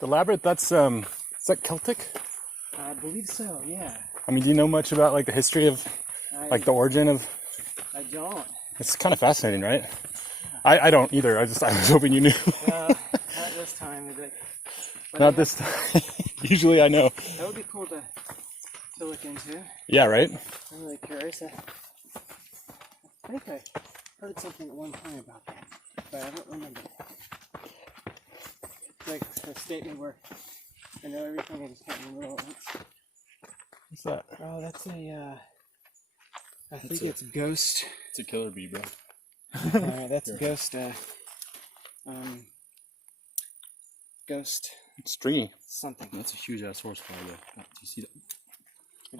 The labyrinth, that's is that Celtic? I believe so, yeah. I mean, do you know much about like the history of like the origin of? I don't. It's kind of fascinating, right? I don't either. I was hoping you knew. Not this time. Not this time. Usually I know. That would be cool to look into. Yeah, right? I'm really curious. I think I heard something at one time about that, but I don't remember. It's like a statement where I know everything, I just can't remember all at once. What's that? Oh, that's I think it's Ghost. It's a killer bee, bro. That's Ghost, Ghost It's stringy. something. That's a huge ass horsefly, though. Do you see that?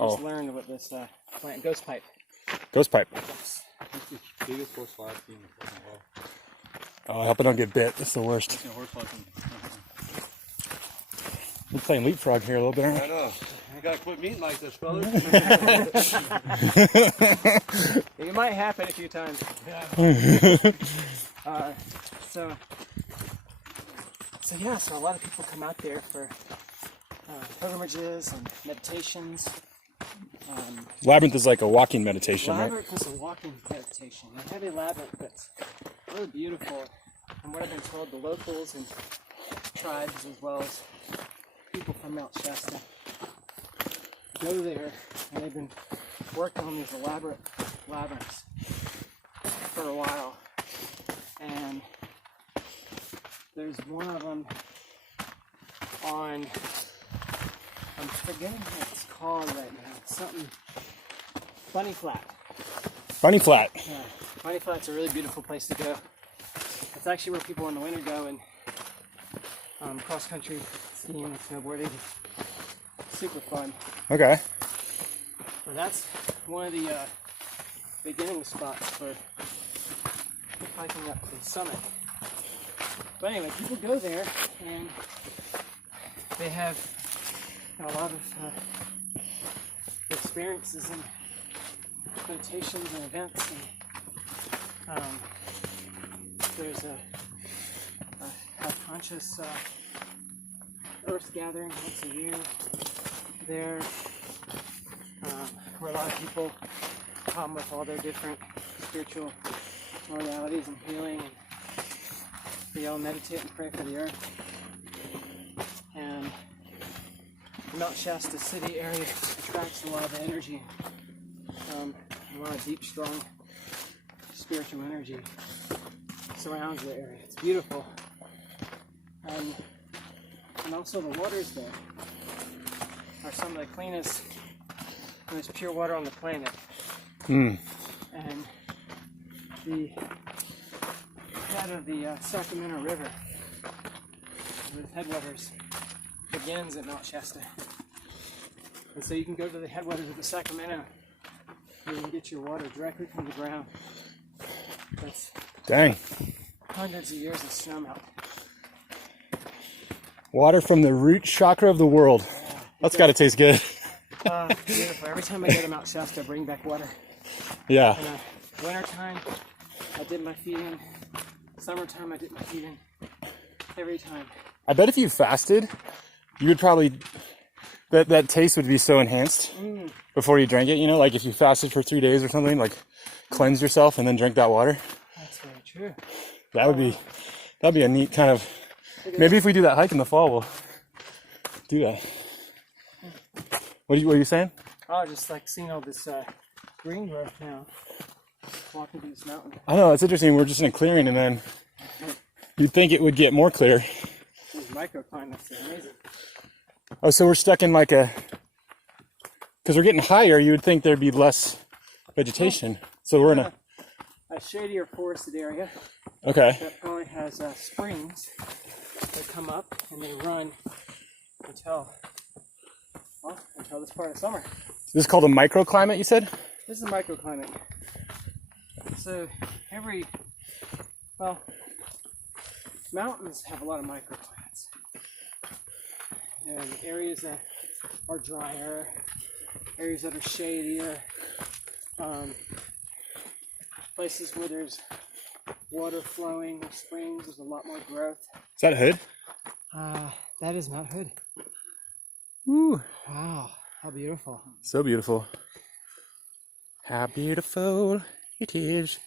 I just learned what this plant, Ghost Pipe. Ghost pipe. Yes. It's the biggest horsefly I've seen in the fucking world. Oh, I hope I don't get bit. That's the worst. We're playing leapfrog here a little bit, aren't I know. You gotta quit meeting like this, fellas. It might happen a few times. So a lot of people come out there for pilgrimages and meditations. Labyrinth is like a walking meditation, right? Labyrinth is a walking meditation. A heavy labyrinth that's really beautiful. From what I've been told, the locals and tribes as well as people from Mount Shasta go there, and they've been working on these elaborate labyrinths for a while. And there's one of them on, I'm forgetting what it's called right now. It's something, Bunny Flat. Bunny Flat. Yeah, Bunny Flat's a really beautiful place to go. It's actually where people in the winter go and cross-country skiing and snowboarding. Super fun. Okay. But that's one of the beginning spots for hiking up to the summit. But anyway, people go there and they have a lot of experiences and meditations and events. And there's a conscious earth gathering once a year there, where a lot of people come with all their different spiritual modalities and healing, and they all meditate and pray for the earth. And the Mount Shasta City area attracts a lot of energy, a lot of deep, strong spiritual energy surrounds the area. It's beautiful. And also the waters there are some of the cleanest, most pure water on the planet. And the head of the Sacramento River, the headwaters, begins at Mount Shasta. And so you can go to the headwaters of the Sacramento and you can get your water directly from the ground. That's Dang. hundreds of years of snowmelt. Water from the root chakra of the world. That's got to taste good. Beautiful. Every time I go to Mount Shasta, I bring back water. Yeah. And wintertime, I dip my feet in. Summertime, I dip my feet in. Every time. I bet if you fasted, you would probably, that taste would be so enhanced before you drank it, you know, like if you fasted for 3 days or something, like cleanse yourself and then drink that water. That's very true. That'd be a neat kind of, maybe if we do that hike in the fall, we'll do that. What are you saying? Oh, just like seeing all this green growth now. Walking through this mountain. I know, it's interesting. We're just in a clearing and then you'd think it would get more clear. These microclimates are amazing. Oh, so we're stuck in like a, because we're getting higher, you would think there'd be less vegetation. So we're in a shadier forested area. Okay. That probably has springs that come up and they run until this part of summer. This is called a microclimate, you said? This is a microclimate. So mountains have a lot of microclimates. And areas that are drier, areas that are shadier, places where there's water flowing, springs, there's a lot more growth. Is that a hood? That is Mount Hood. Woo. Wow, how beautiful. So beautiful. How beautiful it is.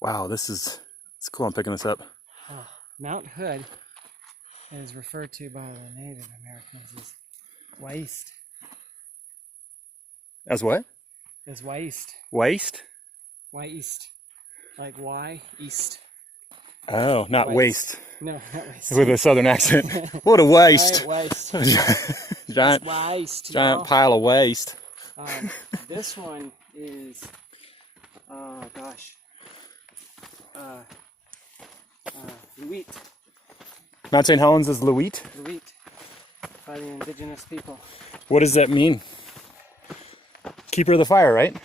Wow, it's cool. I'm picking this up. Oh, Mount Hood is referred to by the Native Americans as waste. As what? As waste. Waist? Waste. Like Y, east. Oh, not waste. No, not waste. With a southern accent. What a waste. Waste. giant Waste. giant y'all. pile of waste. This one is, oh gosh, Louis. Mount St. Helens is Louis. Louis, by the indigenous people. What does that mean? Keeper of the fire, right?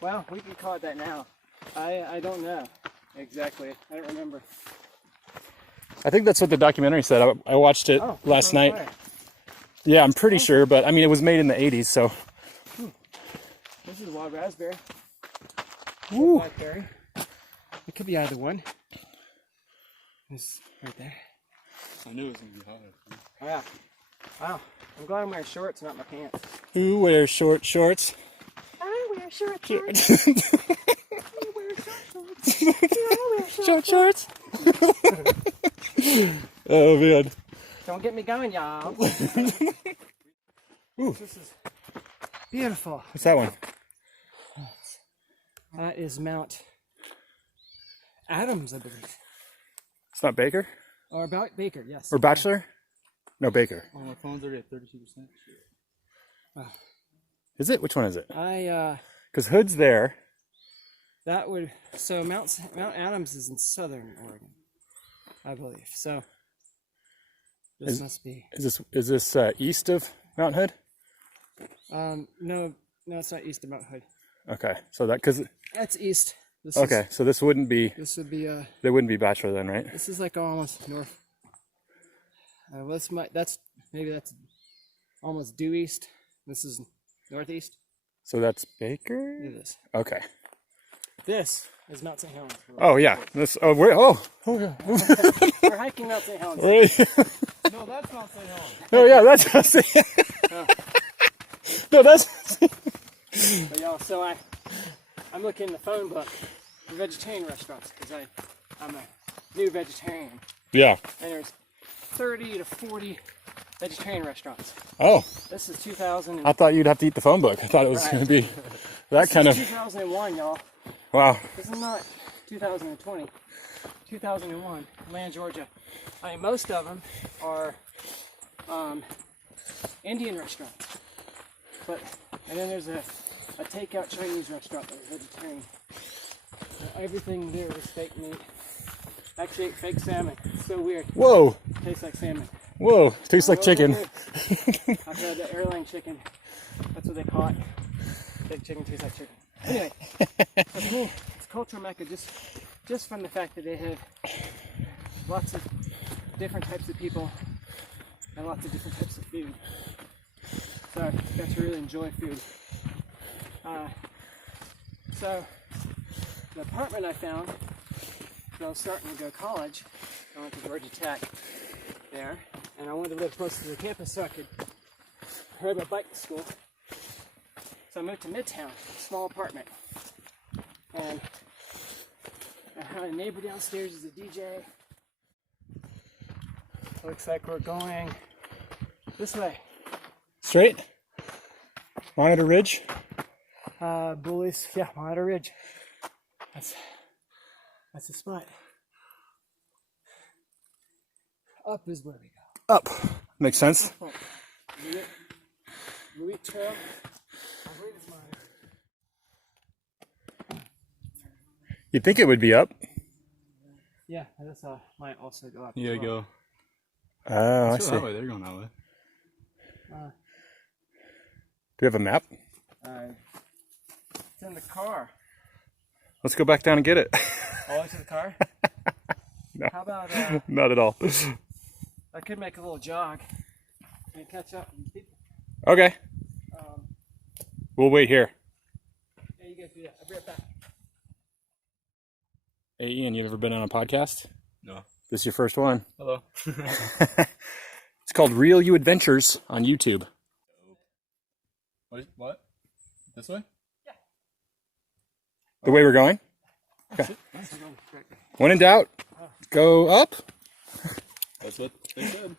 Well, we can call it that now. I don't know exactly. I don't remember. I think that's what the documentary said. I watched it last night. Fire. Yeah, I'm pretty sure, but I mean, it was made in the 80s, so. This is wild raspberry. Woo. Blackberry. It could be either one. It's right there. I knew it was going to be hot. Oh, yeah. Wow. I'm glad I'm wearing shorts, not my pants. Who wears short shorts? I wear short shorts. I wear short shorts. Short shorts? Oh, man. Don't get me going, y'all. Ooh. This is beautiful. What's that one? That is Mount Adams, I believe. It's not Baker? Or about Baker, yes. Or Bachelor? No, Baker. Oh, my phone's already at 32%. Is it? Which one is it? Because Hood's there. that would, so Mount Adams is in southern Oregon, I believe. So this must be. Is this east of Mount Hood? No, it's not east of Mount Hood. Okay, so because That's east. This okay, so this wouldn't be. This would be They wouldn't be Bachelor then, right? This is like almost north. That's almost due east. This is northeast. So that's Baker. It is. Okay. This is Mount St. Helens. Oh yeah. This. Oh, yeah. We're hiking Mount St. Helens. Really? No, that's not St. Helens. Oh yeah, that's what I'm saying. No, that's. But y'all, so I'm looking in the phone book for vegetarian restaurants because I'm a new vegetarian, Yeah. and there's 30 to 40 vegetarian restaurants. Oh, This is 2000. I thought you'd have to eat the phone book. I thought it was Right. going to be that kind of. 2001, y'all. Wow. This is not 2020. 2001, Atlanta, Georgia. I mean, most of them are Indian restaurants, and then there's a takeout Chinese restaurant that is vegetarian. Everything there is fake meat. Actually, ate fake salmon. It's so weird. Whoa. Tastes like salmon. Whoa. Tastes like chicken. I've had the airline chicken. That's what they call it. Fake chicken tastes like chicken. Anyway, so for me, it's cultural mecca just from the fact that they have lots of different types of people and lots of different types of food. So I got to really enjoy food. So the apartment I found, when I was starting to go to college, I went to Georgia Tech there, and I wanted to live close to the campus so I could ride my bike to school. So I moved to Midtown, a small apartment, and I had a neighbor downstairs who's a DJ. Looks like we're going this way. Straight. Monitor Ridge. Bullies, yeah, Monitor Ridge. That's the spot. Up is where we go. Up. Makes sense. Louis Trail. I believe it's Monitor. You'd think it would be up. Yeah, this might also go up. Yeah, as well. go. Oh, I Let's see. go that way. They're going that way. Do you have a map? It's in the car. Let's go back down and get it. All the way to the car? No. How about, Not at all. I could make a little jog and catch up with people. Okay. We'll wait here. Yeah, you guys do that. I'll be right back. Hey, Ian, you ever been on a podcast? No. This is your first one. Hello. It's called Real You Adventures on YouTube. What? This way? The way we're going? Okay. When in doubt, go up. That's what they said.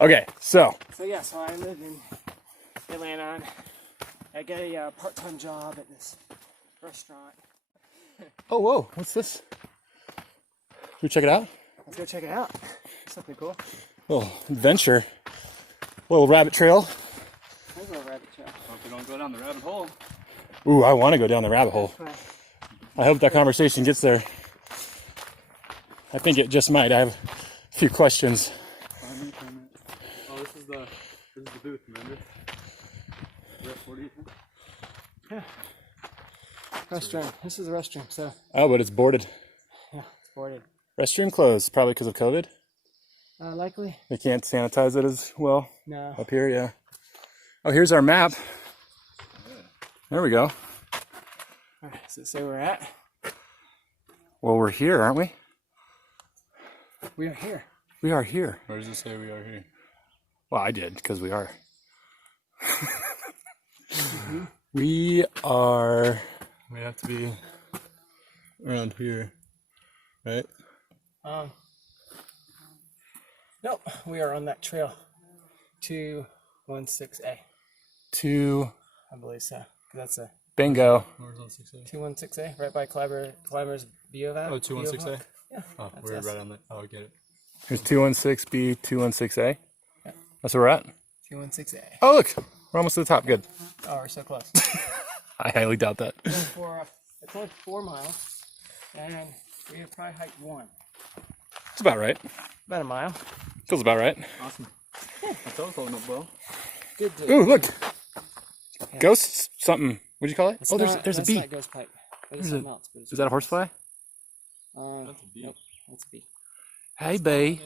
Okay, so So yeah, so I live in Atlanta. And I get a part-time job at this restaurant. oh whoa, what's this? Should we check it out? Let's go check it out. Something cool. Little adventure, little rabbit trail. There's a little rabbit trail. Hope we don't go down the rabbit hole. Ooh, I want to go down the rabbit hole. Right. I hope that conversation gets there. I think it just might. I have a few questions. Oh, this is the booth, remember? We're at 40. Restroom. This is the restroom. So Oh, but it's boarded. yeah, it's boarded. Restroom closed, probably because of COVID. Likely. They can't sanitize it as well No. up here, yeah. Oh, here's our map. There we go. All right, does it say where we're at? Well, we're here, aren't we? We are here. We are here. Where does it say we are here? Well, I did, because we are. We are... We have to be around here, right? Nope, we are on that trail. 216A. I believe so. That's a Bingo. Where's on 6A? 216A, right by Climbers BioVac. Oh, 216A? Yeah. Oh, That's we're us. right on that. Oh, I get it. Here's 216B, 216A. Yeah. That's where we're at. 216A. Oh, look. We're almost to the top. Good. Oh, we're so close. I highly doubt that. It's only 4 miles, and we have probably hiked 1. It's about right. About a mile. Feels about right. Awesome. That's all holding up well. Good to Ooh, look. Ghosts something. What'd you call it? It's Oh, not- there's a that's bee. not ghost pipe. But it's something else. But it's Is that a horsefly? That's a bee. Nope, that's a bee. Hey, bee.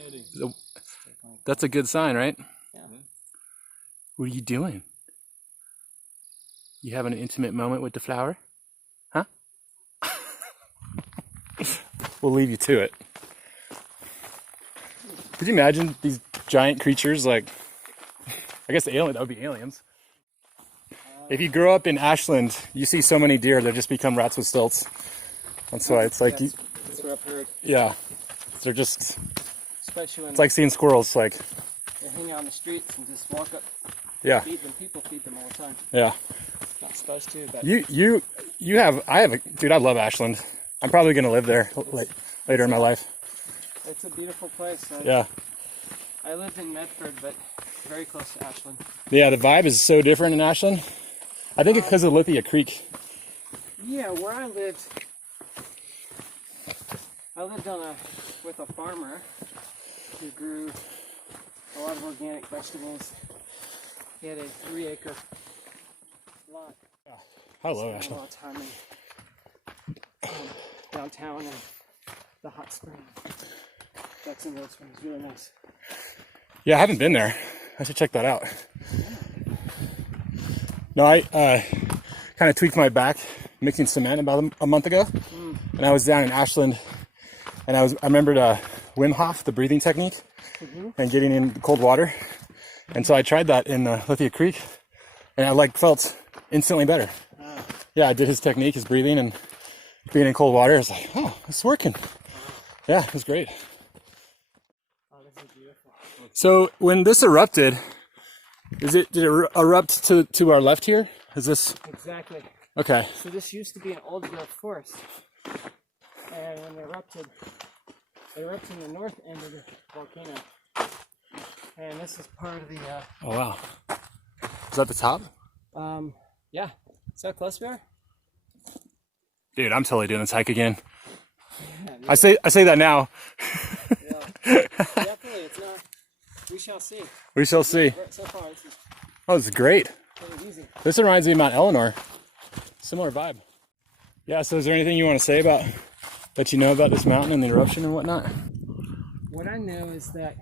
That's a good sign, right? Yeah. What are you doing? You having an intimate moment with the flower? Huh? We'll leave you to it. Could you imagine these giant creatures like, I guess that would be aliens. If you grow up in Ashland, you see so many deer, they just become rats with stilts. That's why it's like, That's what I've heard. yeah, they're just, Especially when it's like seeing squirrels, like, they hang out on the streets and just walk up, yeah, feed them. People feed them all the time. yeah. Not supposed to, but Dude, I love Ashland. I'm probably going to live there later in my life. it's a beautiful place. Yeah. I lived in Medford, but very close to Ashland. Yeah, the vibe is so different in Ashland. I think it's because of Lithia Creek. Yeah, where I lived with a farmer who grew a lot of organic vegetables. He had a 3-acre lot. I love Spent a Ashland. lot of time in downtown and the hot spring. That's in Road Springs. Really nice. Yeah, I haven't been there. I should check that out. No, I kind of tweaked my back mixing cement about a month ago. And I was down in Ashland, and I remembered Wim Hof, the breathing technique, and getting in cold water. And so I tried that in Lithia Creek, and I felt instantly better. Yeah, I did his technique, his breathing, and being in cold water. I was like, oh, it's working. Yeah, it was great. Oh, this is beautiful. So when this erupted, did it erupt to our left here? Is this Exactly. okay? So this used to be an old growth forest. And when it erupted in the north end of the volcano. And this is part of the, Oh wow, is that the top? yeah. See how close we are? Dude, I'm totally doing this hike again. Yeah, I say that now. definitely, it's not. We shall see. We shall see. So far, this is Oh, this is great. pretty easy. This reminds me of Mount Eleanor. Similar vibe. Yeah. So is there anything you want to say that you know about this mountain and the eruption and whatnot? What I know is that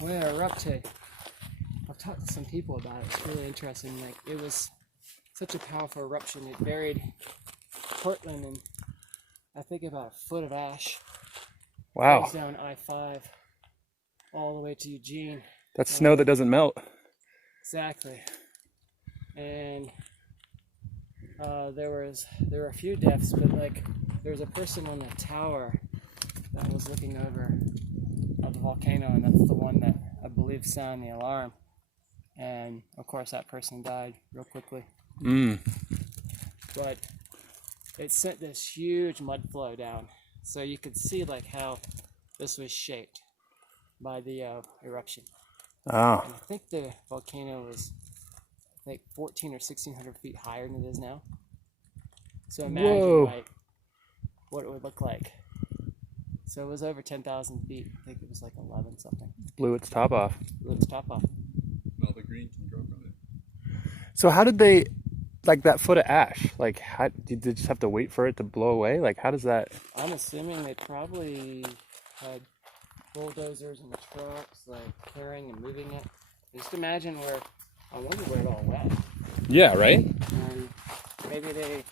when it erupted, I've talked to some people about it. It's really interesting. Like, it was such a powerful eruption. It buried Portland in, I think, about a foot of ash. Wow. Goes down I-5 all the way to Eugene. That's snow that doesn't melt. Exactly. And there were a few deaths, but like there was a person on the tower that was looking over at the volcano, and that's the one that I believe sounded the alarm. And of course that person died real quickly. But it sent this huge mud flow down, so you could see like how this was shaped by the eruption. Oh. And I think the volcano was like 1,400 or 1,600 feet higher than it is now. So imagine like what it would look like. So it was over 10,000 feet. I think it was like 11 something. Blew its top off. Blew its top off. All the green can grow from it. So how did they, like that foot of ash, like how did they just have to wait for it to blow away? Like how does that? I'm assuming they probably had bulldozers and trucks like clearing and moving it. Just imagine where, I wonder where it all went. Yeah, right? And maybe they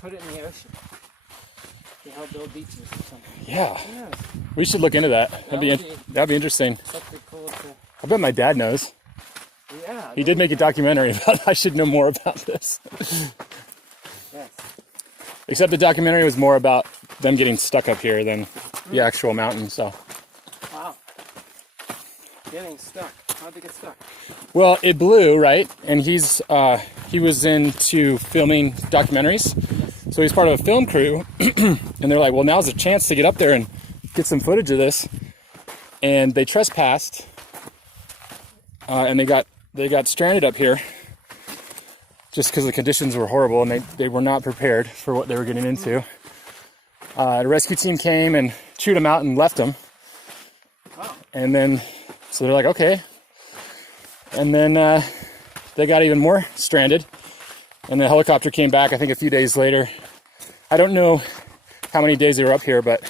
put it in the ocean to help build beaches or something. Yeah. Who knows? We should look into that. That'd be interesting. Something cool to, I bet my dad knows. yeah. He did make a documentary about it. I should know more about this. Yes. Except the documentary was more about them getting stuck up here than the actual mountain, so. Wow. Getting stuck. How'd they get stuck? Well, it blew, right? And he was into filming documentaries. So he's part of a film crew. And they're like, well, now's a chance to get up there and get some footage of this. And they trespassed. And they got stranded up here just because the conditions were horrible and they were not prepared for what they were getting into. The rescue team came and chewed them out and left them. Wow. And then, so they're like, okay. And then they got even more stranded. And the helicopter came back, I think a few days later. I don't know how many days they were up here, but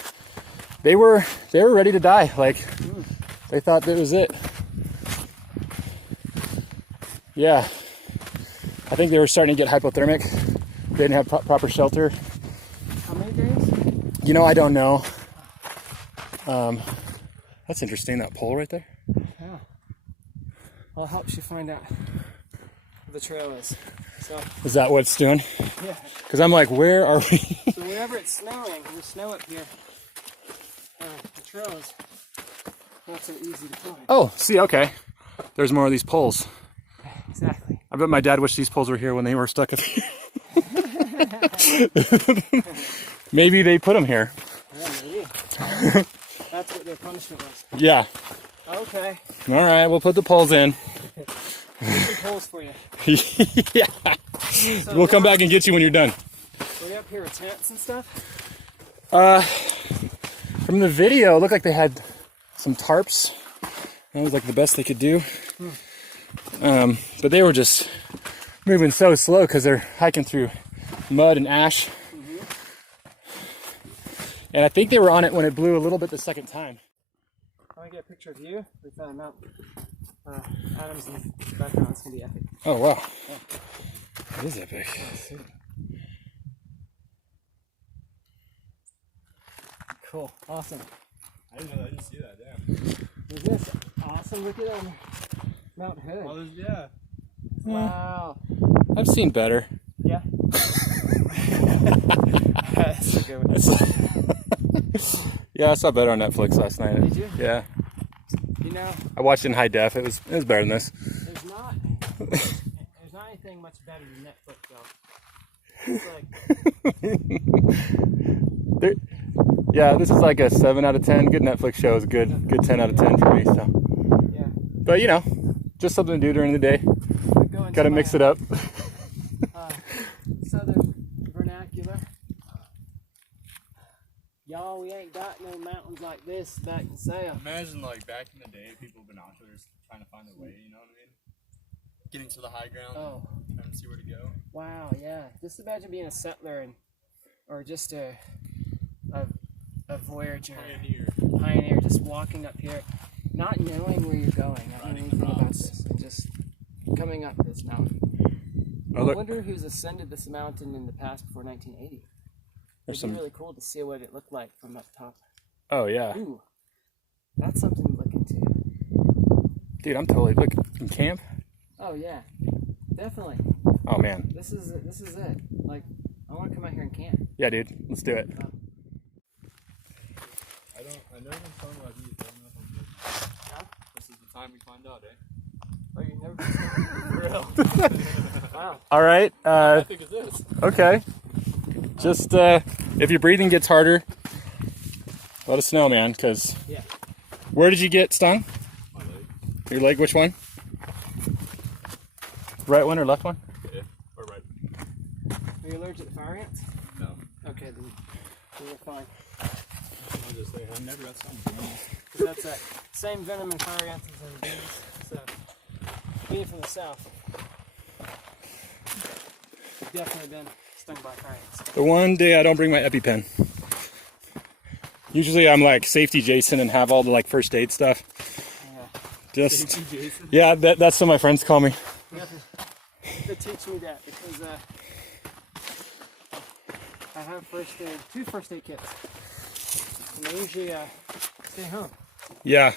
they were ready to die. Like, they thought that was it. Yeah. I think they were starting to get hypothermic. They didn't have proper shelter. How many days? You know, I don't know. That's interesting, that pole right there. Yeah. Well, it helps you find out where the trail is. So, Is that what it's doing? yeah. Because I'm like, where are we? So wherever it's snowing, there's snow up here. The trail is not so easy to find. Oh, see, okay. There's more of these poles. Exactly. I bet my dad wished these poles were here when they were stuck up here. Maybe they put them here. Yeah, maybe. That's what their punishment was. Yeah. Okay. All right, we'll put the poles in. Here's some poles for you. Yeah. So We'll come back and get you when you're done. Were you up here with tents and stuff? From the video, it looked like they had some tarps. That was like the best they could do. But they were just moving so slow because they're hiking through mud and ash. And I think they were on it when it blew a little bit the second time. I want to get a picture of you. We found Mount Adams in the background. It's going to be epic. Oh, wow. Yeah. It is epic. Cool. Awesome. I didn't know that. I didn't see that. Damn. Is this awesome? Look at Mount Hood. Oh, yeah. Wow. I've seen better. Yeah. That's a good one. Yeah, I saw better on Netflix last night. Did you? Yeah. You know, I watched it in high def. It was better than this. there's not anything much better than Netflix though. It's like, Yeah, this is like a 7 out of 10. Good Netflix show is good 10 out of 10 for me. So, yeah. but you know, just something to do during the day. Got to mix it up. Southern vernacular. Y'all, we ain't got no mountains like this back in south. Imagine, like, back in the day, people binoculars trying to find a way, you know what I mean? Getting to the high ground, Oh, trying to see where to go. wow, yeah. Just imagine being a settler or just a voyager, pioneer, just walking up here, not knowing where you're going, not knowing anything about this, and just coming up this mountain. Oh, I look. wonder who's ascended this mountain in the past before 1980. It'd be really cool to see what it looked like from up top. Oh yeah. Ooh, that's something to look into. Dude, I'm totally, look, in camp. Oh yeah, definitely. Oh man. This is it. Like, I want to come out here and camp. Yeah, dude, let's do it. I never been talking about these. I don't know if I'm good. Huh? This is the time we find out, eh? Oh, you never been for real? Wow. All right. I think it is. Okay. Just if your breathing gets harder, let us know, man. Cause Yeah. where did you get stung? My leg. Your leg? Which one? Right one or left one? Yeah. Or right. Are you allergic to fire ants? No. Okay, then you're fine. I'll just say I've never got something. Because that's that same venom in fire ants as in bees. So, being from the south, I've definitely been stung by fire ants. The one day I don't bring my EpiPen. Usually I'm like safety Jason and have all the like first aid stuff. Just Jason. yeah, that's what my friends call me. You have to teach me that because I have two first aid kits. And they usually stay home. Yeah.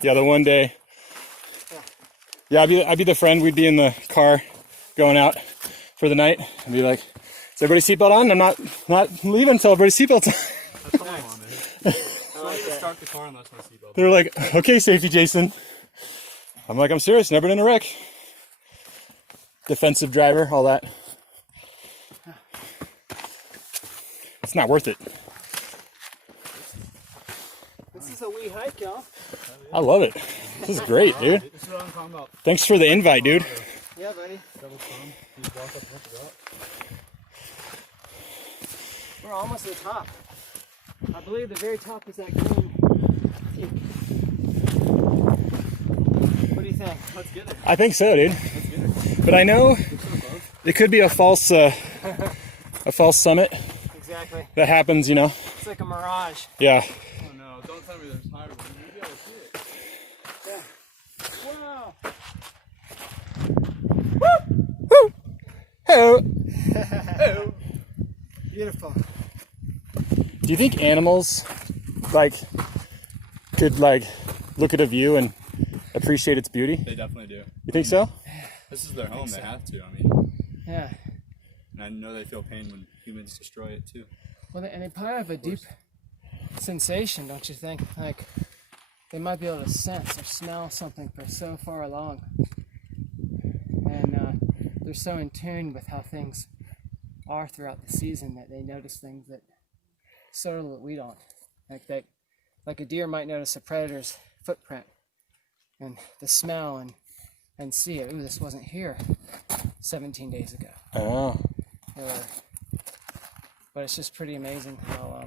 Yeah, the one day. Yeah, I'd be the friend. We'd be in the car going out for the night and be like, "Is everybody seatbelt on? I'm not leaving until everybody's seatbelt's on." That's all I'm on it. I I like like to that. start the car unless my seatbelt. They're like, "Okay, safety Jason." I'm like, "I'm serious. Never been in a wreck." Defensive driver, all that. It's not worth it. This is a wee hike, y'all. I love it. This is great, dude. This is what I'm talking about. Thanks for the invite, dude. Yeah, buddy. Double thumb. You just walk up and look it up. We're almost at the top. I believe the very top is that green peak. What do you think? Let's get it. I think so, dude. Let's get it. But I know We're so close. it could be a false summit Exactly. that happens, you know. It's like a mirage. Yeah. Oh no, don't tell me there's higher ones. Maybe I'll see it. Yeah. Wow. Hey. Beautiful. Do you think animals like could like look at a view and appreciate its beauty? They definitely do. You think so? This is their home. so. They have to. I mean, Yeah. and I know they feel pain when humans destroy it too. Well, and they probably have a deep sensation, don't you think? Like, they might be able to sense or smell something for so far along. And they're so in tune with how things are throughout the season that they notice things that subtle that we don't. Like a deer might notice a predator's footprint and the smell and see it. Ooh, this wasn't here 17 days ago. Oh. But it's just pretty amazing how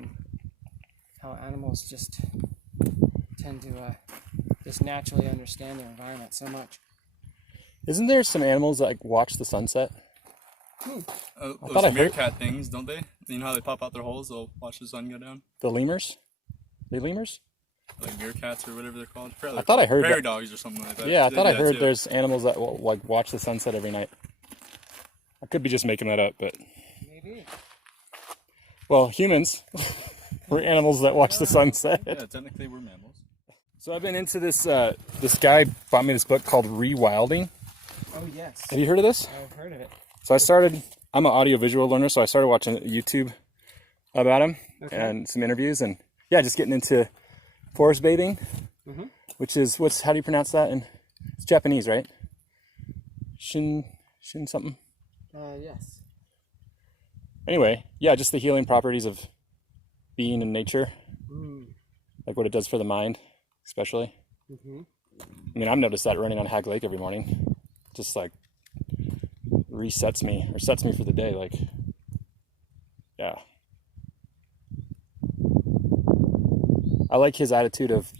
animals just tend to just naturally understand their environment so much. Isn't there some animals that like watch the sunset? Those thought I heard- meerkat things, don't they? You know how they pop out their holes? They'll watch the sun go down. The lemurs? The lemurs? Like meerkats or whatever they're called. I thought I heard prairie that. dogs or something like that. Yeah, I They thought do I that heard too. there's animals that will like watch the sunset every night. I could be just making that up, but Maybe. well, humans, we're animals that watch the sunset. Yeah, technically we're mammals. So I've been into this. This guy bought me this book called Rewilding. Oh yes, Have you heard of this? I've heard of it. So I'm an audio-visual learner, so I started watching YouTube about him and some interviews, and yeah, just getting into forest bathing, which is how do you pronounce that? And it's Japanese, right? Shin something. Yes. Anyway, yeah, just the healing properties of being in nature, like what it does for the mind, especially. I mean, I've noticed that running on Hag Lake every morning, just like resets me or sets me for the day. Like, yeah. I like his attitude of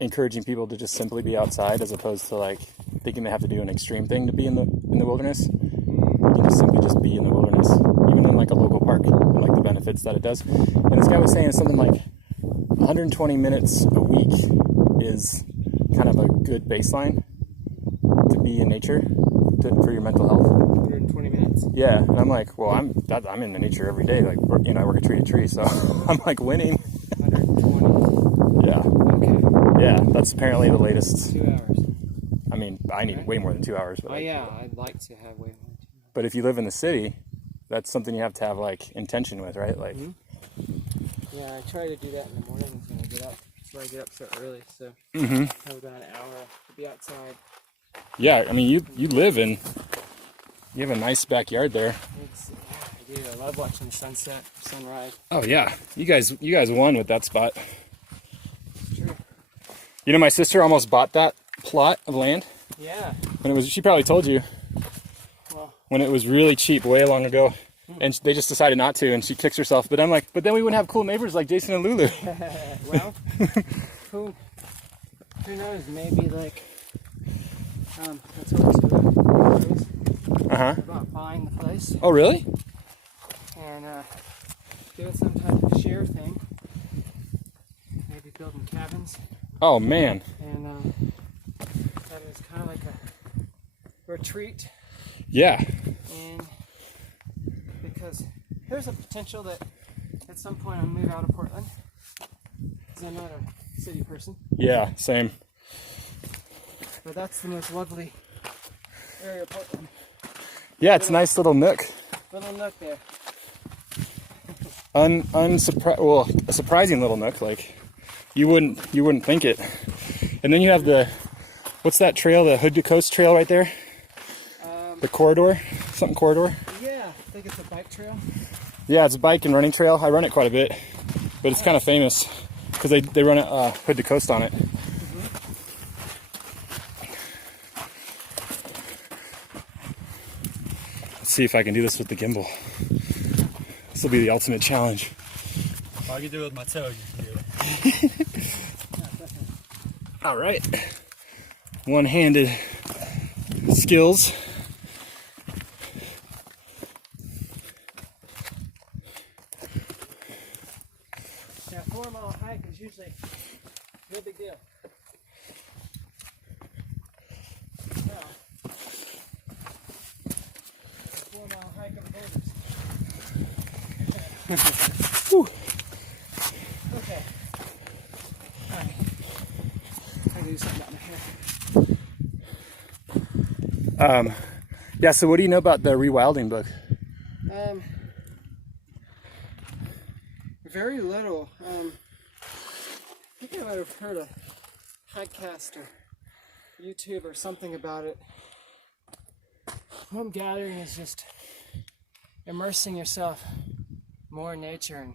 encouraging people to just simply be outside as opposed to like thinking they have to do an extreme thing to be in the wilderness. You can just simply just be in the wilderness, even in like a local park, and like the benefits that it does. And this guy was saying something like 120 minutes a week is kind of a good baseline to be in nature. for your mental health? 120 minutes. Yeah, and I'm like, well, I'm in the nature every day. Like, you know, I work a tree to tree, so I'm like winning. 120. Yeah, Okay. yeah, that's apparently the latest. 2 hours. I mean, I need way more than 2 hours. But Oh like, yeah, I'd like to have way more. but if you live in the city, that's something you have to have like intention with, right? Like, Yeah, I try to do that in the mornings when I get up. That's why I get up so early. So mm-hmm. I have about an hour to be outside. Yeah, I mean, you live in, you have a nice backyard there. I do. I love watching the sunset, sunrise. Oh yeah, you guys won with that spot. It's true. You know, my sister almost bought that plot of land Yeah. when it was. She probably told you Well, when it was really cheap way long ago, and they just decided not to, and she kicks herself. But I'm like, but then we wouldn't have cool neighbors like Jason and Lulu. well, who knows? Maybe like I talked to Rose about buying the place Oh really? and doing some type of share thing. Maybe building cabins, Oh man. and that is kind of like a retreat. Yeah. And because there's a potential that at some point I'll move out of Portland, because I'm not a city person. Yeah. Same. But that's the most lovely area of Portland. Yeah, it's a nice little nook. Little nook there. Well, a surprising little nook. Like you wouldn't think it. And then you have what's that trail? The Hood to Coast trail right there. The corridor, something corridor. Yeah, I think it's a bike trail. Yeah, it's a bike and running trail. I run it quite a bit, but it's kind of famous because they run a Hood to Coast on it. Let's see if I can do this with the gimbal. This will be the ultimate challenge. I can do it with my toe. You can do it. All right, one-handed skills. Yeah, 4 mile hike is usually no big deal. Now, 4 mile hike of boulders. Whew. Okay. Alright. I can do something about my hair. Yeah. So, what do you know about the rewilding book? Very little. I think I might have heard a podcast or YouTube or something about it. What I'm gathering is just immersing yourself more in nature and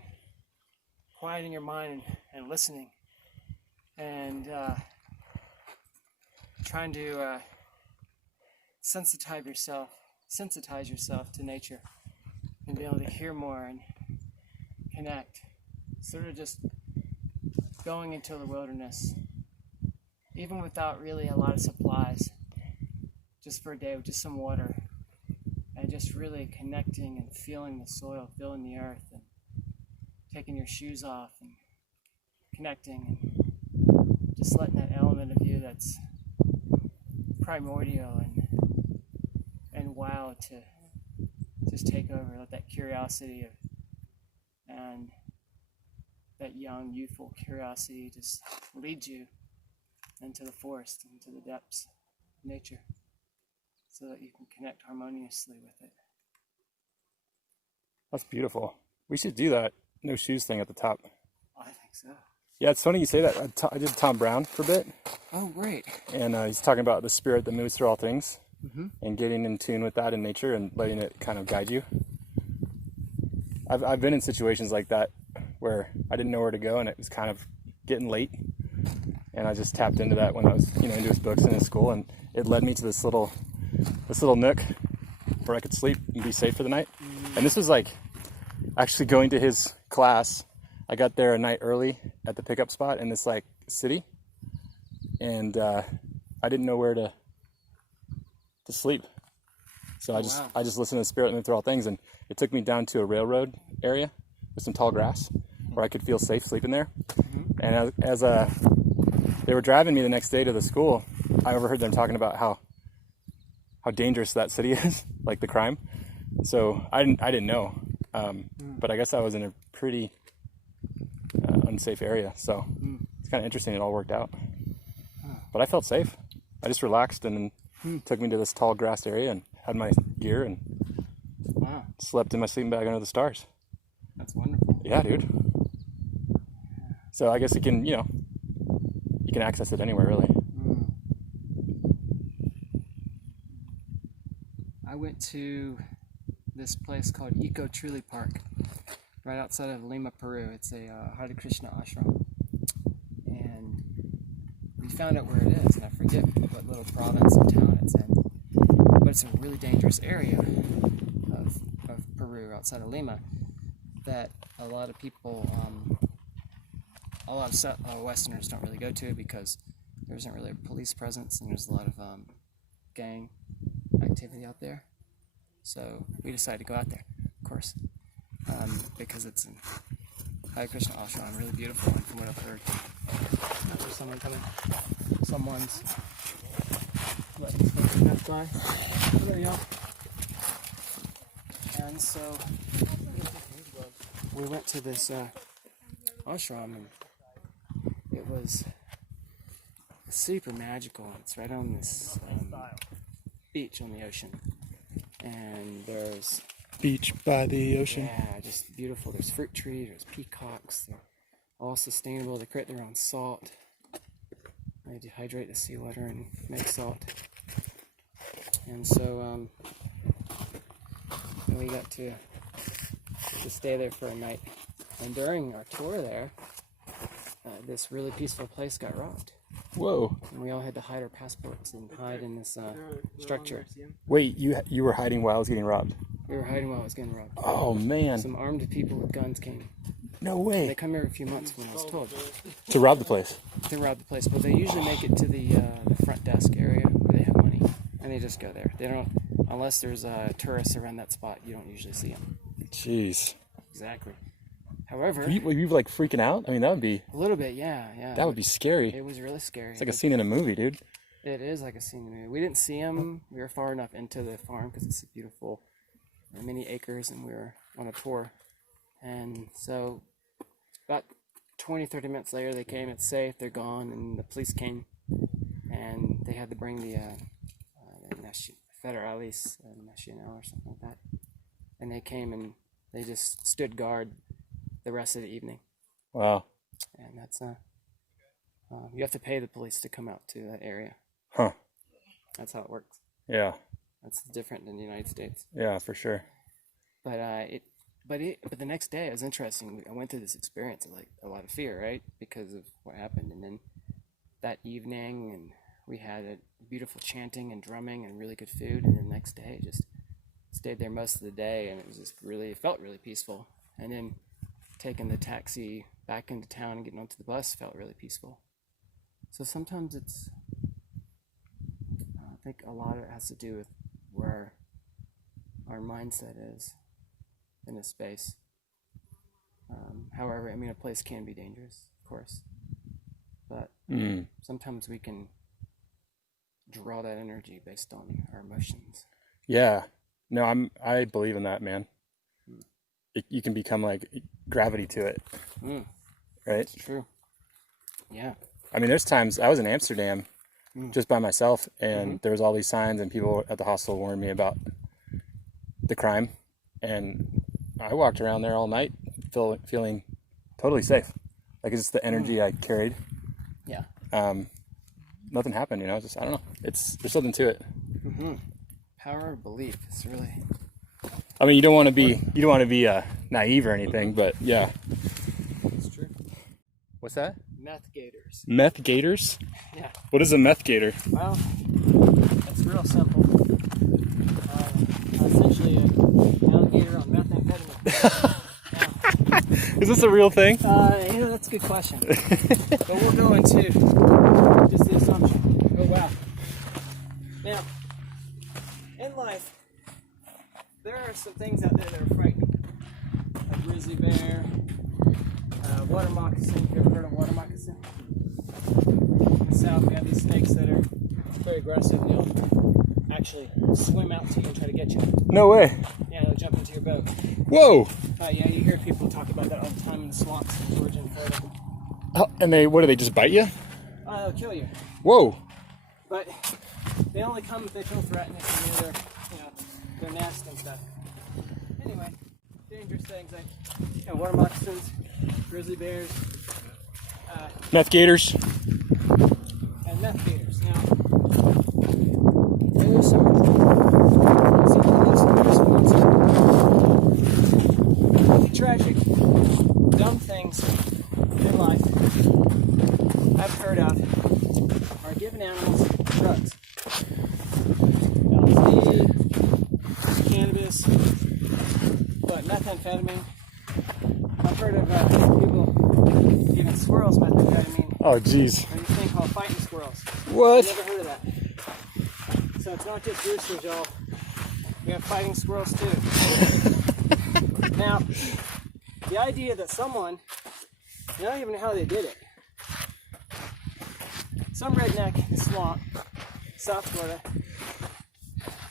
quieting your mind and listening and trying to sensitize yourself to nature and be able to hear more and connect. Sort of just going into the wilderness, even without really a lot of supplies, just for a day with just some water, and just really connecting and feeling the soil, feeling the earth, and taking your shoes off and connecting and just letting that element of you that's primordial and wild to just take over. Let that curiosity and that young, youthful curiosity just lead you into the forest, into the depths of nature, so that you can connect harmoniously with it. That's beautiful. We should do that no shoes thing at the top. I think so. Yeah, it's funny you say that. I did Tom Brown for a bit, Oh, great. and he's talking about the spirit that moves through all things, and getting in tune with that in nature and letting it kind of guide you. I've been in situations like that where I didn't know where to go, and it was kind of getting late, and I just tapped into that when I was, into his books and his school, and it led me to this little nook where I could sleep and be safe for the night. And this was like actually going to his class. I got there a night early at the pickup spot in this like city, and I didn't know where to sleep. So I just listened to the spirit and through all things, and it took me down to a railroad area with some tall grass where I could feel safe sleeping there. And as they were driving me the next day to the school, I overheard them talking about how how dangerous that city is, like the crime. So I didn't know, but I guess I was in a pretty unsafe area. So it's kind of interesting. It all worked out, but I felt safe. I just relaxed and then took me to this tall grassed area and had my gear and slept in my sleeping bag under the stars. That's wonderful. Yeah, dude. So I guess you can access it anywhere, really. I went to this place called Eco Truly Park, right outside of Lima, Peru. It's a Hare Krishna ashram, and we found out where it is, and I forget what little province or town it's in, but it's a really dangerous area of Peru, outside of Lima, that a lot of people, a lot of Westerners don't really go to because there isn't really a police presence, and there's a lot of gang activity out there. So we decided to go out there, of course, because it's in Hare Krishna ashram, really beautiful, and from what I've heard, there's someone coming. Someone's letting this thing pass by. There we go. And so we went to this ashram, and it was super magical. It's right on this beach on the ocean, and there's Beach by the ocean. yeah, just beautiful. There's fruit trees, there's peacocks. They're all sustainable. They create their own salt. They dehydrate the seawater and make salt. And so we got to stay there for a night. And during our tour there, this really peaceful place got robbed. Whoa. And we all had to hide our passports and hide in this structure. Wait, you were hiding while I was getting robbed? We were hiding while I was getting robbed. Oh, man. Some armed people with guns came. No They way. come every few months when I was told. To rob the place? They rob the place, but they usually make it to the front desk area where they have money, and they just go there. They don't, unless there's tourists around that spot, you don't usually see them. Jeez. Exactly. However, Were you like freaking out? I mean, that would be a little bit, yeah. that would be scary. It was really scary. It's like a scene in a movie, dude. It is like a scene in a movie. We didn't see them. We were far enough into the farm because it's a beautiful, many acres, and we were on a tour. And so about 20-30 minutes later, they came. It's safe. They're gone, and the police came, and they had to bring the Federalis Nacional or something like that. And they came and they just stood guard the rest of the evening. Wow. And that's you have to pay the police to come out to that area. Huh. That's how it works. Yeah. That's different than the United States. Yeah, for sure. But the next day it was interesting. I went through this experience of like a lot of fear, right, because of what happened. And then that evening, and we had a beautiful chanting and drumming and really good food. And then the next day, just stayed there most of the day, and it was just it felt really peaceful. And then taking the taxi back into town and getting onto the bus felt really peaceful. So sometimes it's, I think a lot of it has to do with where our mindset is in a space. However, I mean, a place can be dangerous, of course, but sometimes we can draw that energy based on our emotions. Yeah. No, I believe in that, man. You can become like gravity to it, right? It's true. Yeah. I mean, there's times I was in Amsterdam just by myself, and there was all these signs, and people at the hostel warned me about the crime, and I walked around there all night feeling totally safe. Like, it's just the energy I carried. Yeah. Nothing happened, you know. Just, I don't know. There's something to it. Power of belief is really. I mean, you don't want to be naive or anything, but yeah. It's true. What's that? Meth gators. Meth gators? Yeah. What is a meth gator? Well, it's real simple. Essentially, an alligator on methamphetamine. Is this a real thing? That's a good question. But we'll go into just the assumption. Oh, wow. Now, in life, there are some things out there that are frightening. A grizzly bear, water moccasin. You ever heard of water moccasin? In the south, we have these snakes that are very aggressive. They'll actually swim out to you and try to get you. No way. Yeah, they'll jump into your boat. Whoa. But yeah, you hear people talk about that all the time in the swamps in Georgia and Florida. Oh, and what do they just bite you? They'll kill you. Whoa. But they only come if they feel threatened, if you're near their nest and stuff. Anyway, dangerous things like water moccasins, grizzly bears, Meth gators. and meth gators. Now, there's some tragic, dumb things in life I've heard of are giving animals drugs. LSD, cannabis, methamphetamine. I've heard of people giving squirrels methamphetamine. Oh, geez. There's a thing called fighting squirrels. What? I've never heard of that. So it's not just roosters, y'all. We have fighting squirrels too. Now, the idea that someone, I don't even know how they did it. Some redneck in the swamp, South Florida.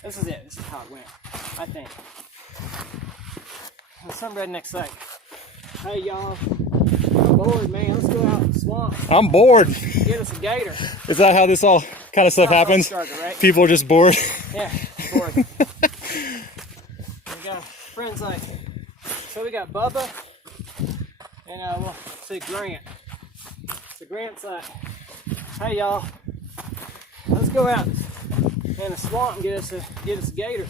This is it. This is how it went, I think. And some redneck's like, hey y'all, I'm bored, man. Let's go out in the swamp. I'm bored. Get us a gator. Is that how this all kind of stuff happens? Started, right? People are just bored. Yeah, bored. We got friends like, so we got Bubba and we'll say Grant. So Grant's like, hey y'all, let's go out in the swamp and get us a gator.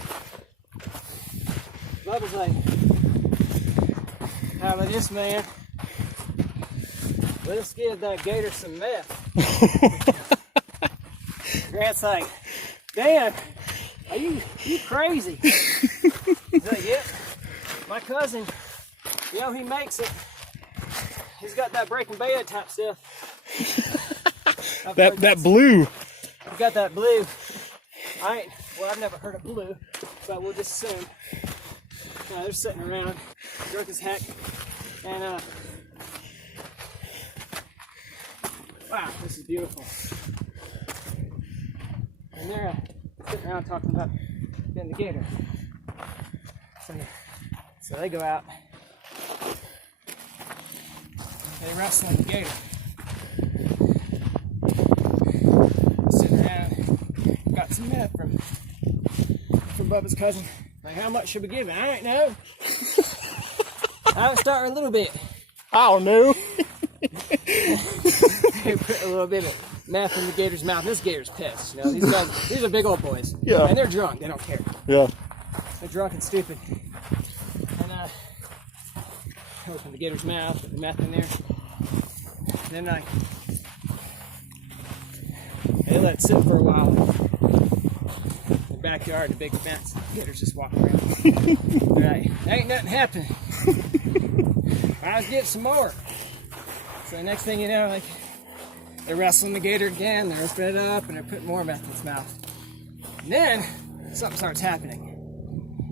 Bubba's like, how about this, man? Let's give that gator some meth. Grant's like, Dan, are you crazy? He's like, yep. My cousin, he makes it. He's got that Breaking Bad type stuff. that blue. He's got that blue. I've never heard of blue, but we'll just assume. They're sitting around, drunk as heck, and wow, this is beautiful. And they're sitting around talking about getting the gator. So they go out, they wrestle the gator. Sitting around, got some meth from Bubba's cousin. Like, how much should we give it? I ain't know. I was starting a little bit. I don't know. They put a little bit of meth in the gator's mouth. This gator's pissed. These guys, these are big old boys. Yeah. And they're drunk. They don't care. Yeah. They're drunk and stupid. And open the gator's mouth, put the meth in there. And then they let it sit for a while. In the backyard, the big fence. The gators just walking around. Right. Ain't nothing happening. I was getting some more. So the next thing you know, they're wrestling the gator again, they're opening it up, and they're putting more meth in its mouth. And then, something starts happening.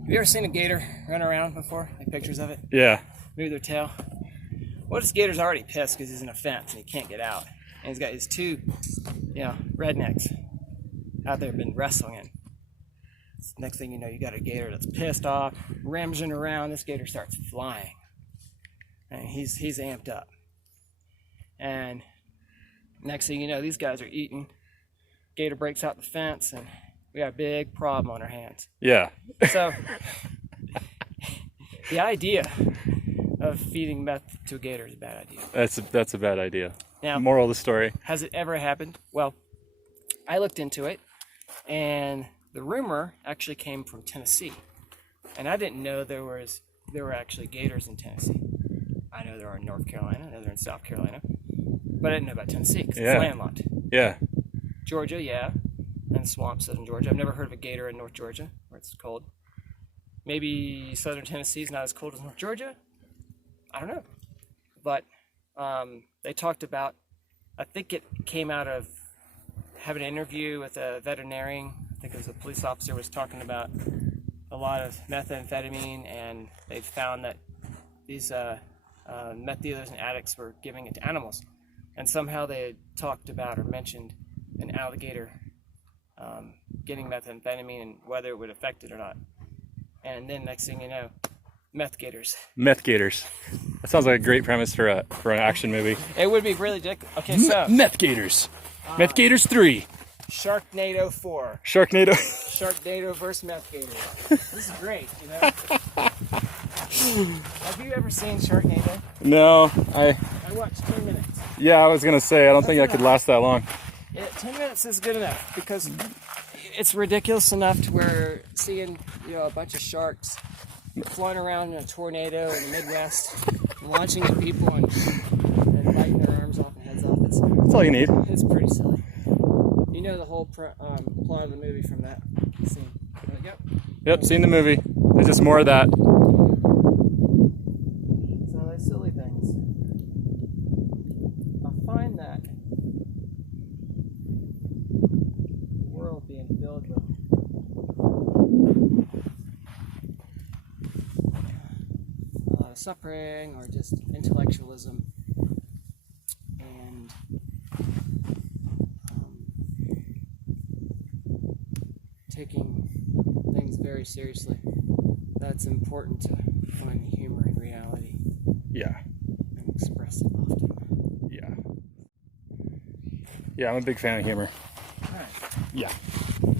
Have you ever seen a gator run around before? Like pictures of it? Yeah. Move their tail? Well, this gator's already pissed because he's in a fence and he can't get out. And he's got his two, rednecks out there been wrestling in. Next thing you know, you got a gator that's pissed off, rummaging around. This gator starts flying. And he's amped up. And next thing you know, these guys are eating. Gator breaks out the fence, and we got a big problem on our hands. Yeah. So, the idea of feeding meth to a gator is a bad idea. That's a bad idea. Now, moral of the story. Has it ever happened? Well, I looked into it, and the rumor actually came from Tennessee. And I didn't know there were actually gators in Tennessee. I know there are in North Carolina, I know they're in South Carolina. But I didn't know about Tennessee because it's landlocked. Yeah. Georgia, yeah. And swamps in Georgia. I've never heard of a gator in North Georgia where it's cold. Maybe southern Tennessee is not as cold as North Georgia. I don't know. But they talked about, I think it came out of having an interview with a veterinarian. I think it was a police officer was talking about a lot of methamphetamine, and they found that these meth dealers and addicts were giving it to animals. And somehow they had talked about or mentioned an alligator getting methamphetamine and whether it would affect it or not. And then next thing you know, meth gators. Meth gators. That sounds like a great premise for an action movie. It would be really ridiculous. Okay, so Meth gators. Meth gators 3. Sharknado 4. Sharknado. Sharknado versus meth gators. This is great, you know. Have you ever seen Sharknado? No, I watched 10 minutes. Yeah, I was gonna say I don't think I could last that long. Yeah, 10 minutes is good enough because it's ridiculous enough to where seeing, you know, a bunch of sharks flying around in a tornado in the Midwest, launching at people and biting their arms off and heads off. That's all you need. It's pretty silly. You know the whole plot of the movie from that scene. Yep. Yep, seen the movie. It's just more of that. So those silly things. I find that the world being filled with suffering or just intellectualism and taking things very seriously. That's important to find humor in reality Yeah. and express it often. Yeah. Yeah, I'm a big fan of humor. Alright. Yeah.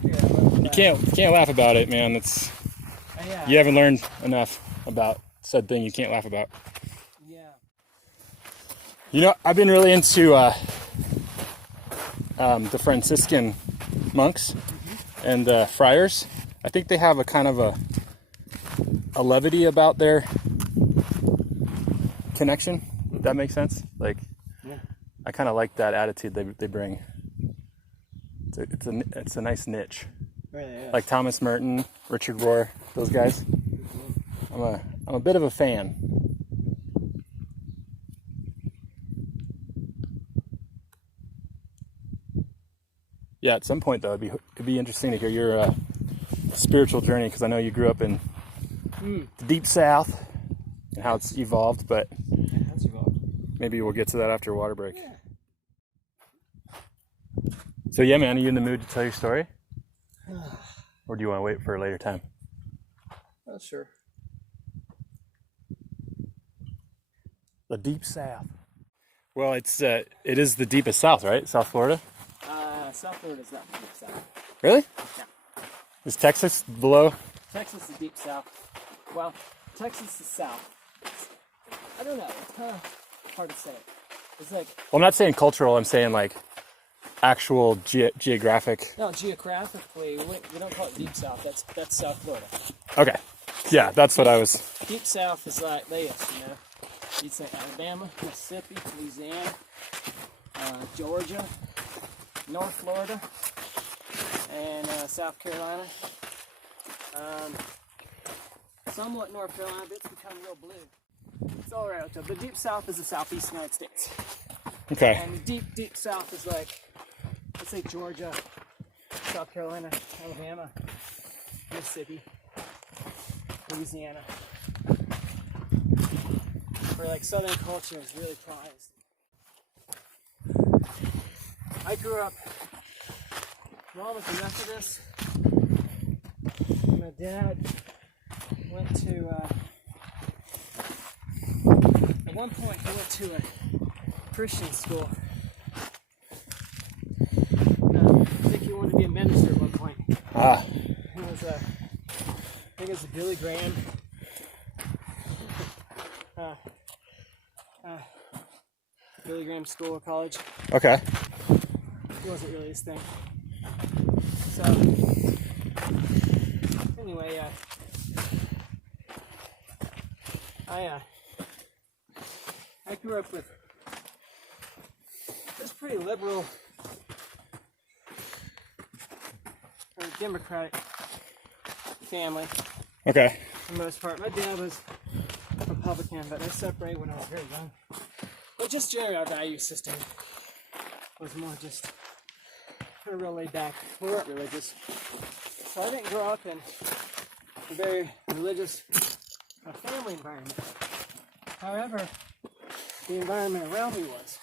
Yeah, You can't laugh about it, man. It's yeah. you haven't learned enough about said thing you can't laugh about. Yeah. You know, I've been really into the Franciscan monks and friars. I think they have a kind of a levity about their connection. If that makes sense. Like, Yeah. I kind of like that attitude they bring. It's a nice niche. Really is. Like Thomas Merton, Richard Rohr, those guys. I'm a bit of a fan. Yeah, at some point though, it'd be interesting to hear your spiritual journey, because I know you grew up in the deep South and how it's evolved. But It has evolved. maybe we'll get to that after water break. Yeah. So yeah, man, are you in the mood to tell your story, or do you want to wait for a later time? Oh, sure. The deep South. Well, it is the deepest South, right? South Florida. South Florida is not the deep south. Really? Yeah. Is Texas below? Texas is deep south. Well, Texas is south. I don't know. It's kind of hard to say. It's like, Well, I'm not saying cultural. I'm saying like actual geographic. no, geographically, we don't call it deep south. That's South Florida. Okay. Yeah, that's what I was. Deep south is like this, you know. You'd say Alabama, Mississippi, Louisiana, Georgia, North Florida, and South Carolina. Somewhat North Carolina, but it's become real blue. It's all relative. The deep south is the southeast United States. Okay. And the deep south is like, let's say Georgia, South Carolina, Alabama, Mississippi, Louisiana. Where like Southern culture is really prized. I grew up, mom was a Methodist. My dad went to, at one point he went to a Christian school. I think he wanted to be a minister at one point. Ah. It was I think it was a Billy Graham. Billy Graham School or College. Okay. It wasn't really his thing. So, anyway, I grew up with this pretty liberal or Democratic family Okay. for the most part. My dad was Republican, but they separated when I was very young. But just generally, our value system was more just kind of real laid back. We weren't religious. So I didn't grow up in a very religious family environment. However, the environment around me was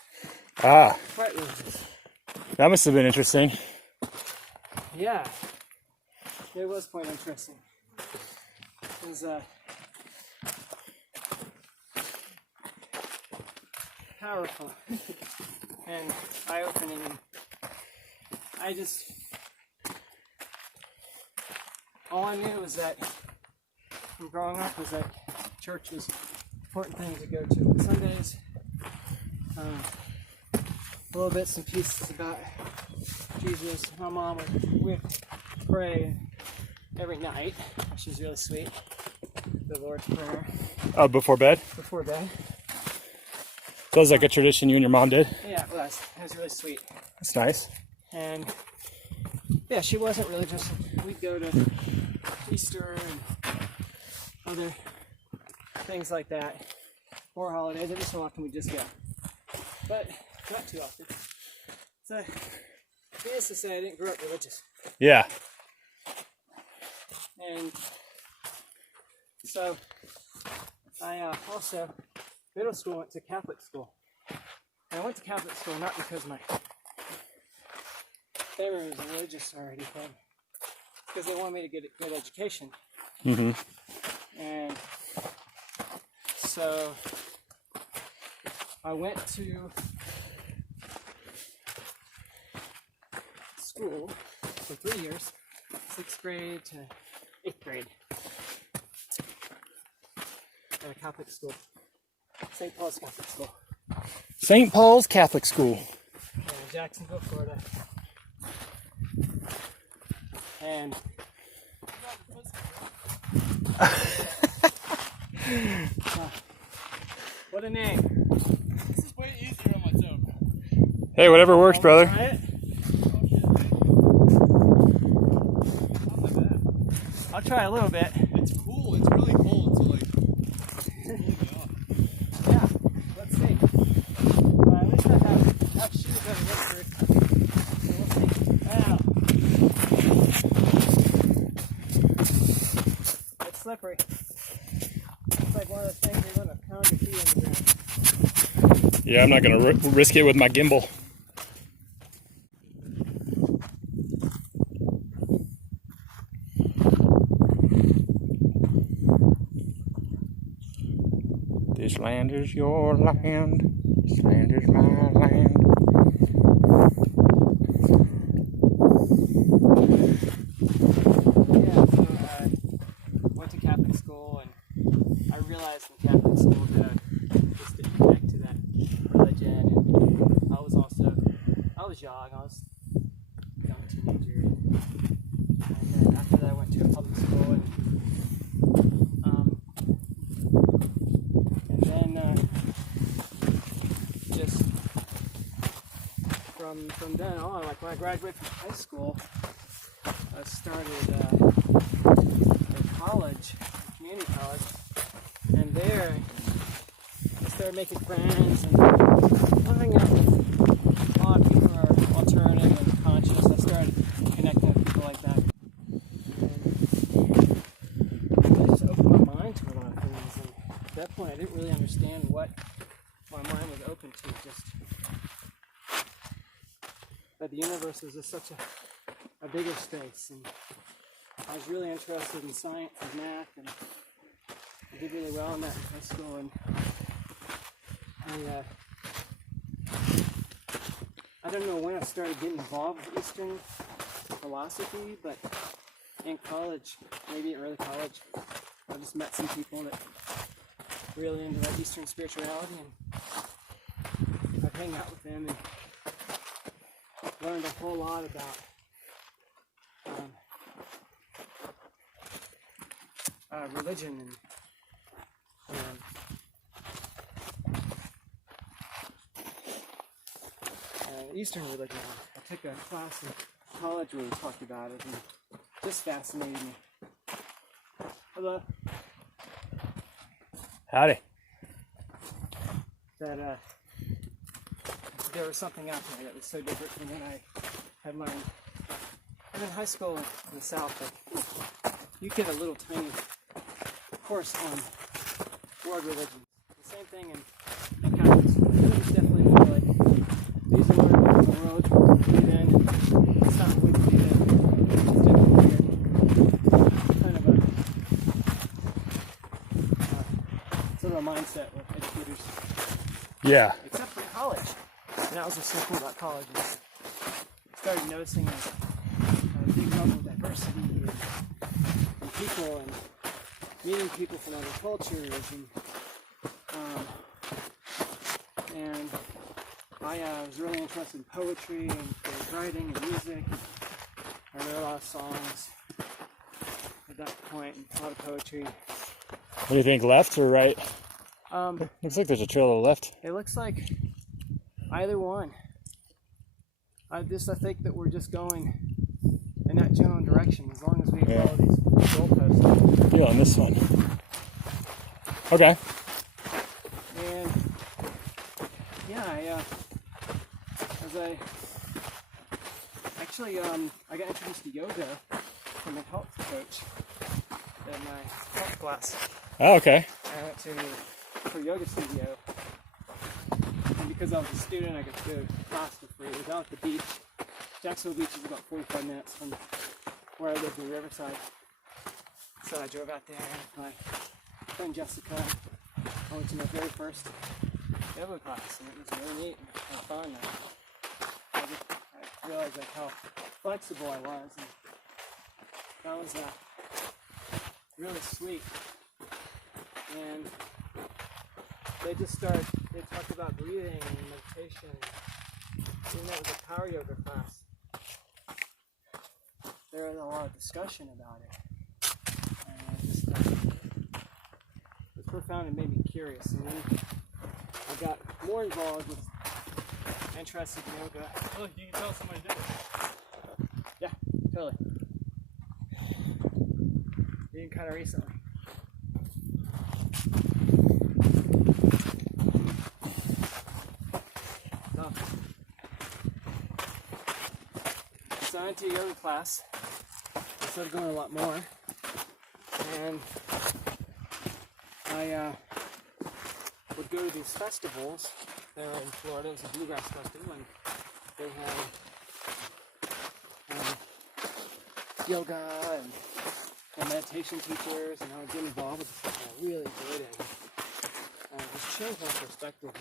Ah. quite religious. That must have been interesting. Yeah, it was quite interesting. It was powerful and eye-opening. All I knew was that from growing up was that church was an important thing to go to on Sundays. Little bits and pieces about Jesus. My mom would pray every night, which is really sweet. The Lord's Prayer. Oh, before bed? Before bed. That was like a tradition you and your mom did? Yeah, it was. It was really sweet. That's nice. And yeah, she wasn't religious. We'd go to Easter and other things like that. Or holidays. Every so often we just go. But not too often. So, needless to say, I didn't grow up religious. Yeah. And so, I also, middle school, went to Catholic school. And I went to Catholic school not because my family was religious or anything, because they wanted me to get a good education. Mm-hmm. And so, I went to school for 3 years, 6th grade to 8th grade, at a Catholic school, St. Paul's Catholic School. St. Paul's Catholic School. In Jacksonville, Florida. And what a name. This is way easier on my toe. Hey, whatever works, brother. Try it? I'll try a little bit. It's cool. It's really cold. So like, Yeah, let's see. At least I have shoes that are whispered. So we'll see. Wow. It's slippery. It's like one of those things you're going to pound your feet in the ground. Yeah, I'm not going to risk it with my gimbal. This land is your land. This land is my land. Yeah, so I went to Catholic school, and I realized in Catholic school that I just didn't connect to that religion. And I was young, I was a young teenager. And then after that, I went to a public school, and then just from then on, like when I graduated from high school, I started at college, community college, and there I started making friends and hanging out with a lot of people who are alternative and conscious. I started connecting with people like that. And I just opened my mind to a lot of things. And at that point, I didn't really understand what my mind was open to. Just that the universe was just such a bigger space. And I was really interested in science and math, and I did really well in that in high school. And I don't know when I started getting involved with Eastern philosophy, but in college, maybe early college, I just met some people that were really into that Eastern spirituality, and I'd hang out with them and learned a whole lot about religion and Eastern religion. I took a class in college where we talked about it, and it just fascinated me. Hello. Howdy. That there was something out there that was so different from what I had learned. And in high school in the South, like, you get a little tiny course on world religion. The same thing in Catholic school. It was definitely more like, these are what the world we do then, it's not what we do then. Yeah. Except for college. And that was what's so cool about college. Is I started noticing a big level of diversity and people and meeting people from other cultures and I was really interested in poetry and writing and music. I wrote a lot of songs at that point, and a lot of poetry. What do you think, left or right? Looks like there's a trail to the left. It looks like either one. I think that we're just going in that general direction as long as we follow these goalposts. Yeah, on this one. Okay. And yeah, I got introduced to yoga from a health coach in my health class. Oh, okay. I went to a yoga studio, and because I was a student, I could go to class for free. It was out at the beach. Jacksonville Beach is about 45 minutes from where I lived in Riverside. So I drove out there with my friend Jessica. I went to my very first yoga class, and it was really neat and fun. I realized like how flexible I was, and that was really sweet. And they talked about breathing and meditation. Even though it was a power yoga class, there was a lot of discussion about it. And it was profound and made me curious. And then I got more involved with interested in yoga. Oh, you can tell somebody did it. Yeah, totally. Even kind of recently. So I went to a yoga class. I started going a lot more. And I would go to these festivals. They were in Florida. It was a bluegrass festival, and they had yoga and meditation teachers, and I would get involved with this. I really enjoyed it. It just changed my perspective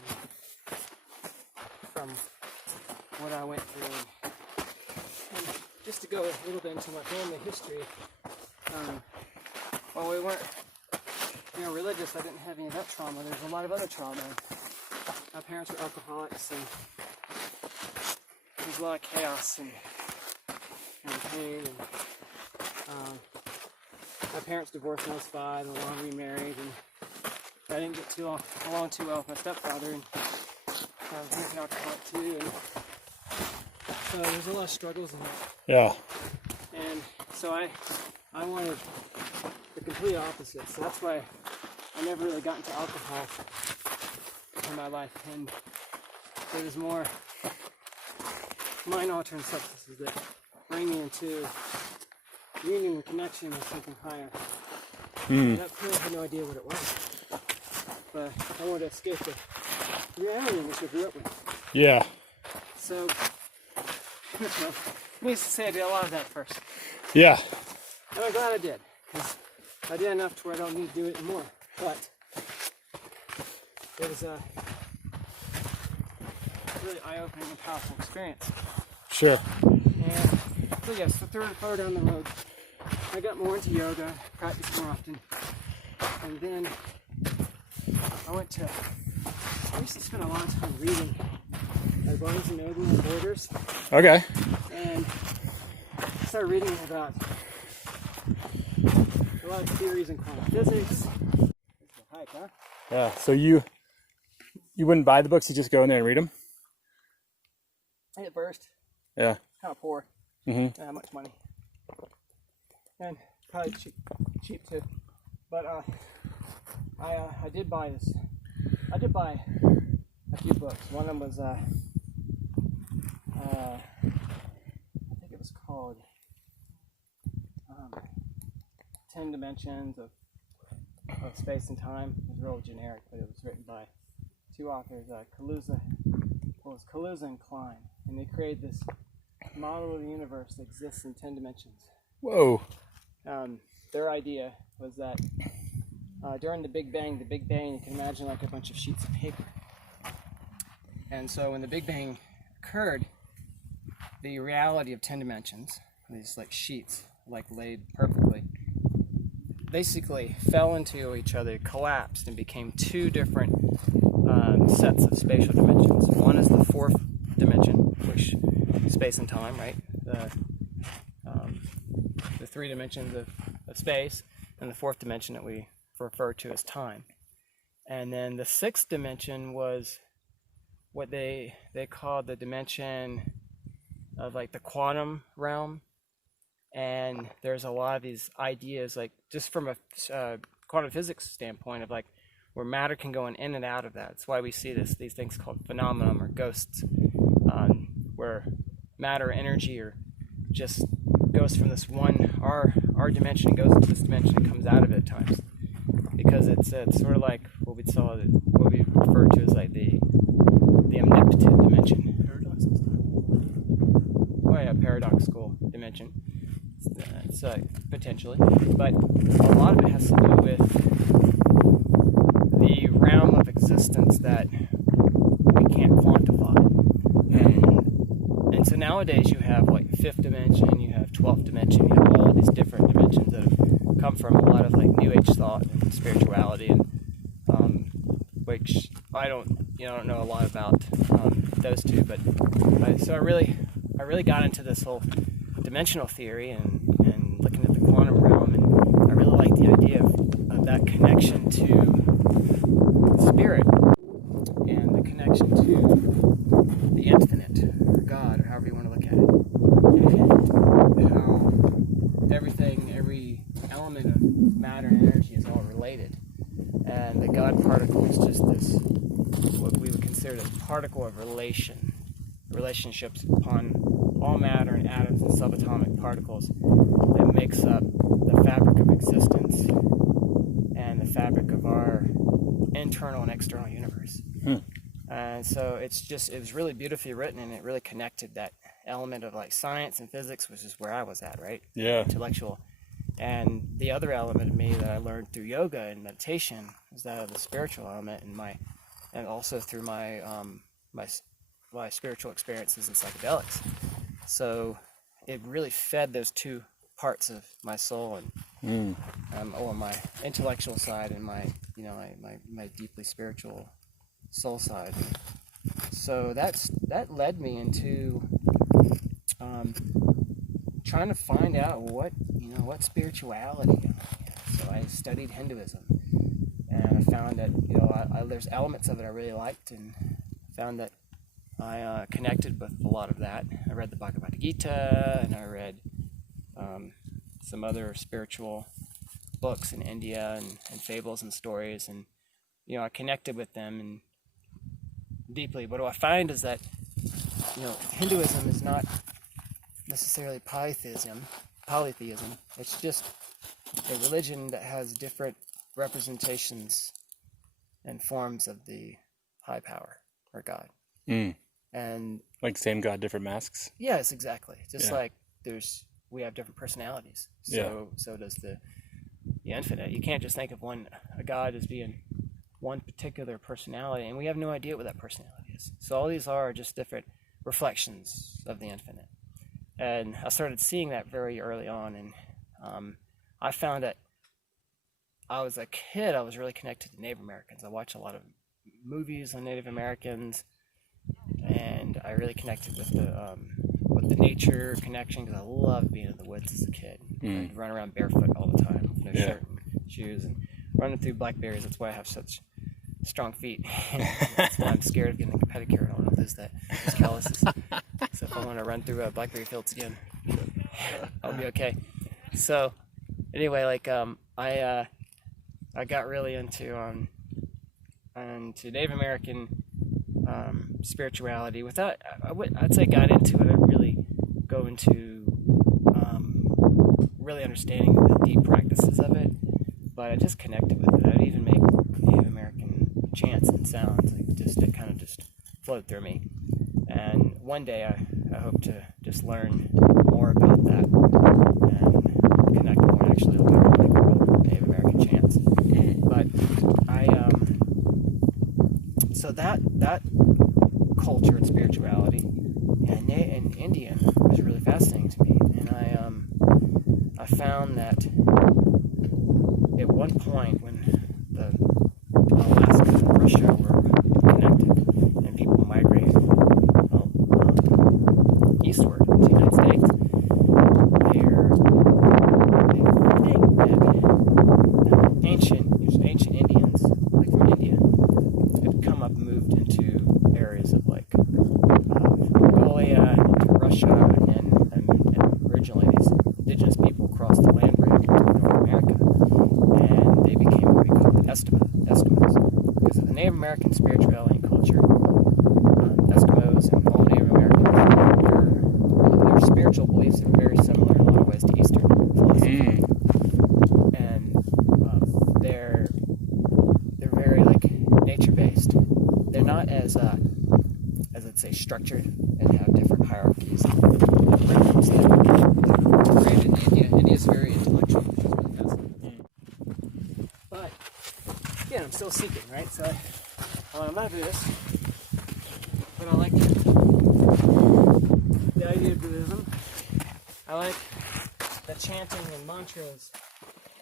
from what I went through. And just to go a little bit into my family history, while we weren't religious, I didn't have any of that trauma. There's a lot of other trauma. My parents were alcoholics, and there was a lot of chaos and pain. And my parents divorced when I was 5, and long remarried, and I didn't get along too well with my stepfather, and he's an alcoholic too. And so there's a lot of struggles in that. Yeah. And so I wanted the complete opposite. So that's why I never really got into alcohol in my life, and there was more mind-altering substances that bring me into union and connection with something higher. And I really had no idea what it was, but I wanted to escape the reality in which I grew up with. Yeah. So, needless to say, I did a lot of that first. Yeah. And I'm glad I did, because I did enough to where I don't need to do it anymore. But it was a really eye-opening and powerful experience. Sure. And so yes, so further down the road, I got more into yoga, practiced more often, and then I used to spend a lot of time reading at Barnes & Noble and Borders. Okay. And I started reading about a lot of theories in quantum physics. This is a hike, huh? Yeah. So you wouldn't buy the books, you just go in there and read them? At first, Yeah. kind of poor. Mm-hmm. Not that much money. And probably cheap too. But I did buy this. I did buy a few books. One of them was I think it was called 10 Dimensions of Space and Time. It was real generic, but it was written by two authors, Kaluza and Klein, and they created this model of the universe that exists in 10 dimensions. Whoa. Their idea was that during the Big Bang, you can imagine like a bunch of sheets of paper. And so when the Big Bang occurred, the reality of 10 dimensions, these like sheets, like laid perfectly, basically fell into each other, collapsed, and became two different sets of spatial dimensions. One is the fourth dimension, which is space and time, right? The three dimensions of space, and the fourth dimension that we refer to as time. And then the sixth dimension was what they called the dimension of like the quantum realm. And there's a lot of these ideas, like just from a quantum physics standpoint, of like where matter can go in and out of that. That's why we see these things called phenomena or ghosts, where matter, energy, or just goes from this one our dimension, goes into this dimension, and comes out of it at times, because it's sort of like what we refer to as like the omnipotent dimension. Oh yeah, paradoxical dimension. It's potentially, but a lot of it has to do with the realm of existence that we can't quantify. And so nowadays you have like fifth dimension, you have 12th dimension, you have all these different dimensions that have come from a lot of like New Age thought and spirituality, and which I don't know a lot about those two, but I really got into this whole dimensional theory and looking at the quantum realm, and I really like the idea of that connection to spirit and the connection to the infinite, or God, or however you want to look at it, and how every element of matter and energy is all related, and the God particle is just this, what we would consider a particle of relationships upon all matter and atoms and subatomic particles that makes up the fabric of existence and the fabric of our internal and external universe. And so it was really beautifully written, and it really connected that element of like science and physics, which is where I was at, right? Yeah. Intellectual. And the other element of me that I learned through yoga and meditation is that of the spiritual element, and also through my my spiritual experiences in psychedelics. So it really fed those two parts of my soul, and or my intellectual side and my deeply spiritual soul side. So that led me into trying to find out what spirituality. So I studied Hinduism, and I found that there's elements of it I really liked, and found that I connected with a lot of that. I read the Bhagavad Gita, and I read some other spiritual books in India, and fables and stories, and I connected with them and deeply. But what I find is that Hinduism is not necessarily polytheism. It's just a religion that has different representations and forms of the high power, or God. And like same God, different masks. Yes, exactly. Just like we have different personalities. So does the infinite. You can't just think of a God as being one particular personality, and we have no idea what that personality is. So all these are just different reflections of the infinite. And I started seeing that very early on, and I found that I was a kid, I was really connected to Native Americans. I watched a lot of movies on Native Americans, and I really connected with the nature connection, because I loved being in the woods as a kid. I'd run around barefoot all the time, with no shirt and shoes, and running through blackberries. That's why I have such strong feet. That's why I'm scared of getting a pedicure. I don't want to lose those calluses. So if I want to run through blackberry fields again, I'll be okay. So anyway, I got really into Native American spirituality. Without, I'd say got into it, I'd really go into really understanding the deep practices of it, but I just connected with it. I'd even make Native American chants and sounds, it kind of just flowed through me. And one day I hope to just learn more about that and connect more and actually learn real Native American chants. But so that culture and spirituality. And India was really fascinating to me. And I found that at one point when Alaska and Russia were connected and people migrated eastward to the United States, they think that ancient Indians, like from India, had come up and moved into areas of like Mongolia, into Russia, and originally these indigenous people crossed the land bridge into North America, and they became what we call the Eskimos. Because of the Native American spirituality and culture, Eskimos and all Native Americans, their spiritual beliefs are very similar in a lot of ways to Eastern philosophy. And they're very like nature-based. They're not as let's say structured and have different hierarchies that created in India. India is very intellectual. But again, I'm still seeking, right? So I'm not a Buddhist, but I like the idea of Buddhism. I like the chanting and mantras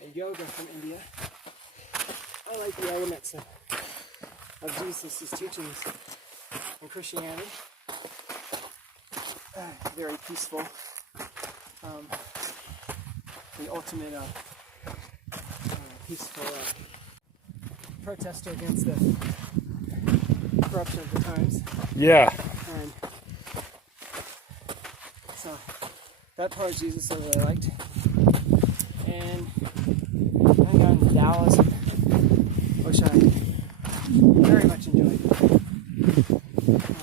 and yoga from India. I like the elements of Jesus' teachings in Christianity. Very peaceful. The ultimate peaceful protester against the corruption of the times. Yeah. And so that part of Jesus I really liked. And I got into Taoism, which I very much enjoyed.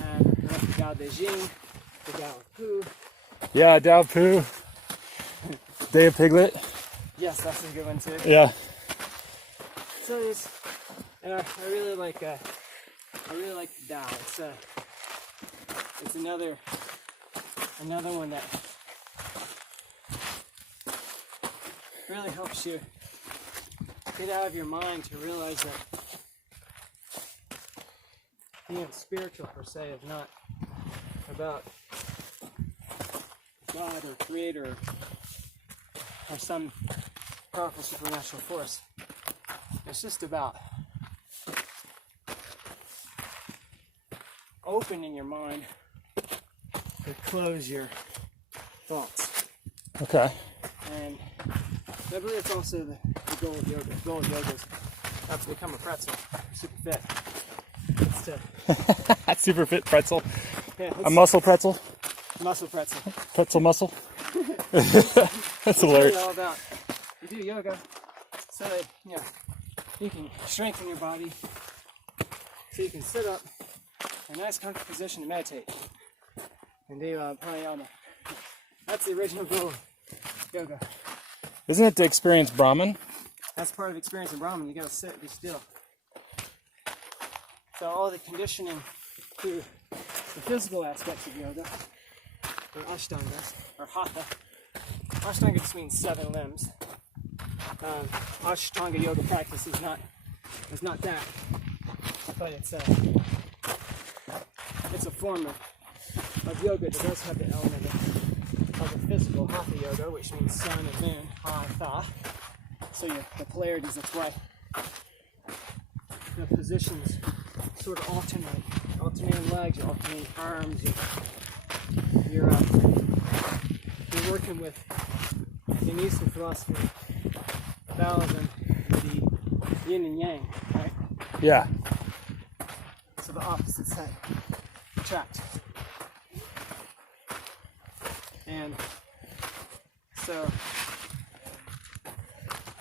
And I love the Tao Te Ching, the Tao of Pooh. Yeah, Tao Pooh. Day of Piglet. Yes, that's a good one too. Yeah. So there's, and I really like the Tao. It's another one that really helps you get out of your mind to realize that being spiritual per se is not about God or Creator or some powerful supernatural force. It's just about opening your mind to close your thoughts. Okay. And I believe it's also the goal of yoga. The goal of yoga is not to become a pretzel, super fit. It's to That's super fit pretzel. yeah, A muscle pretzel. muscle pretzel. Pretzel muscle. That's It's hilarious. really all about you do yoga so that you can strengthen your body, so you can sit up in a nice comfortable position to meditate and do pranayama. That's the original goal of yoga. Isn't it to experience Brahman? That's part of experiencing Brahman. You gotta sit, be still. So all the conditioning to the physical aspects of yoga, or Ashtanga, or Hatha. Ashtanga just means 7 limbs. Ashtanga yoga practice is not that, but it's a form of yoga that does have the element of the physical Hatha yoga, which means sun and moon, Hatha. So the polarities, that's why the positions sort of alternating legs, alternating arms. You're working with, in Eastern philosophy, Taoism, the yin and yang, right? Yeah. So the opposites that attract. And so,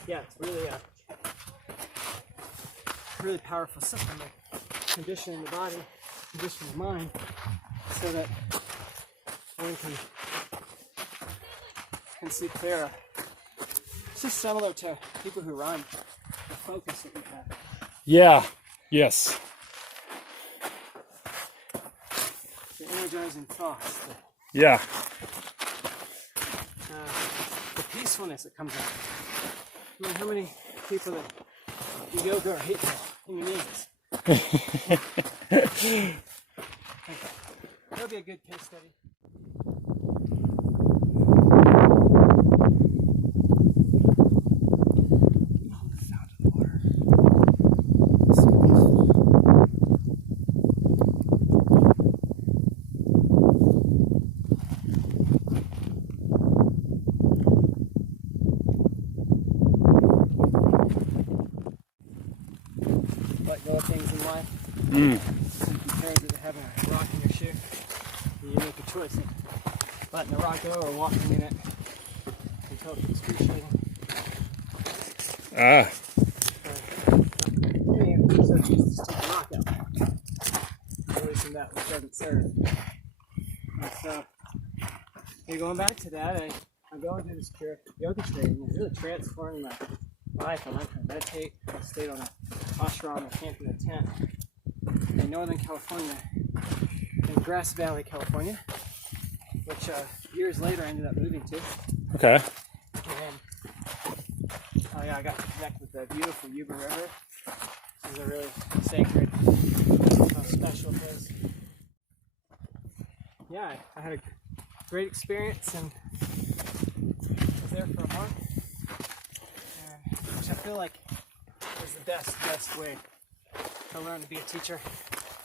yeah, it's really a really powerful system of conditioning the body, conditioning the mind, so that one can see clearer. It's just similar to people who run, the focus that we have. Yeah. Yes. The energizing thoughts, Yeah. the peacefulness that comes out. I mean, how many people that do yoga are hitting human beings? That'll be a good case study. Oh, the sound of the water. It's so peaceful. Let go of things in life. So compared to having a rock in your shoe, you make a choice of letting the rock go or walking in it until it's excruciating. Ah. So just take the rock out. Releasing that which doesn't serve. And so, going back to that, I'm going through this yoga training. It really transformed my life. I learned how to meditate. I stayed on an ashram. I camped in a tent in Northern California, in Grass Valley, California, which years later I ended up moving to. Okay. And I got to connect with the beautiful Yuba River. This is a really sacred, special place. Yeah, I had a great experience and was there for a month, which I feel like is the best way to learn to be a teacher,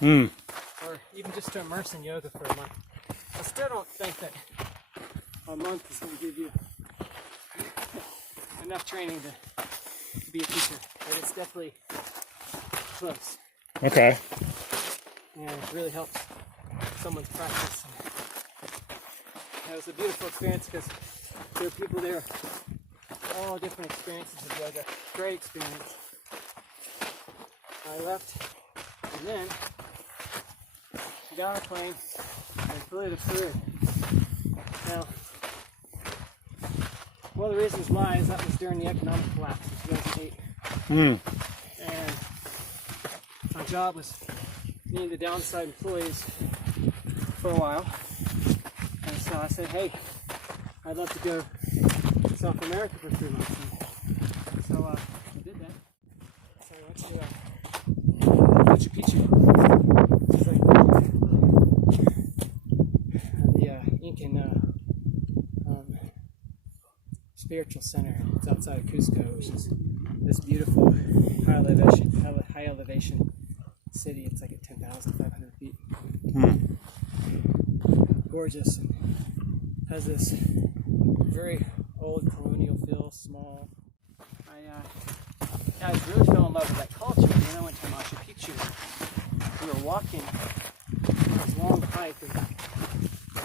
or even just to immerse in yoga for a month. I still don't think that a month is going to give you enough training to be a teacher, but it's definitely close. Okay. And it really helps someone's practice. And it was a beautiful experience because there were people there, all different experiences of yoga. Great experience. I left, and then got on a plane and flew to Peru. Now, one of the reasons why is that was during the economic collapse in 2008. And my job was needing to downside employees for a while. And so I said, hey, I'd love to go to South America for 3 months. And so I did that. So I went to Machu Picchu. It's like the Incan spiritual center. It's outside of Cusco, which is this beautiful high elevation city. It's like at 10,500 feet. Gorgeous, and has this very old colonial feel, small. I really fell in love with that culture. And then I went to Machu Picchu. We were walking this long hike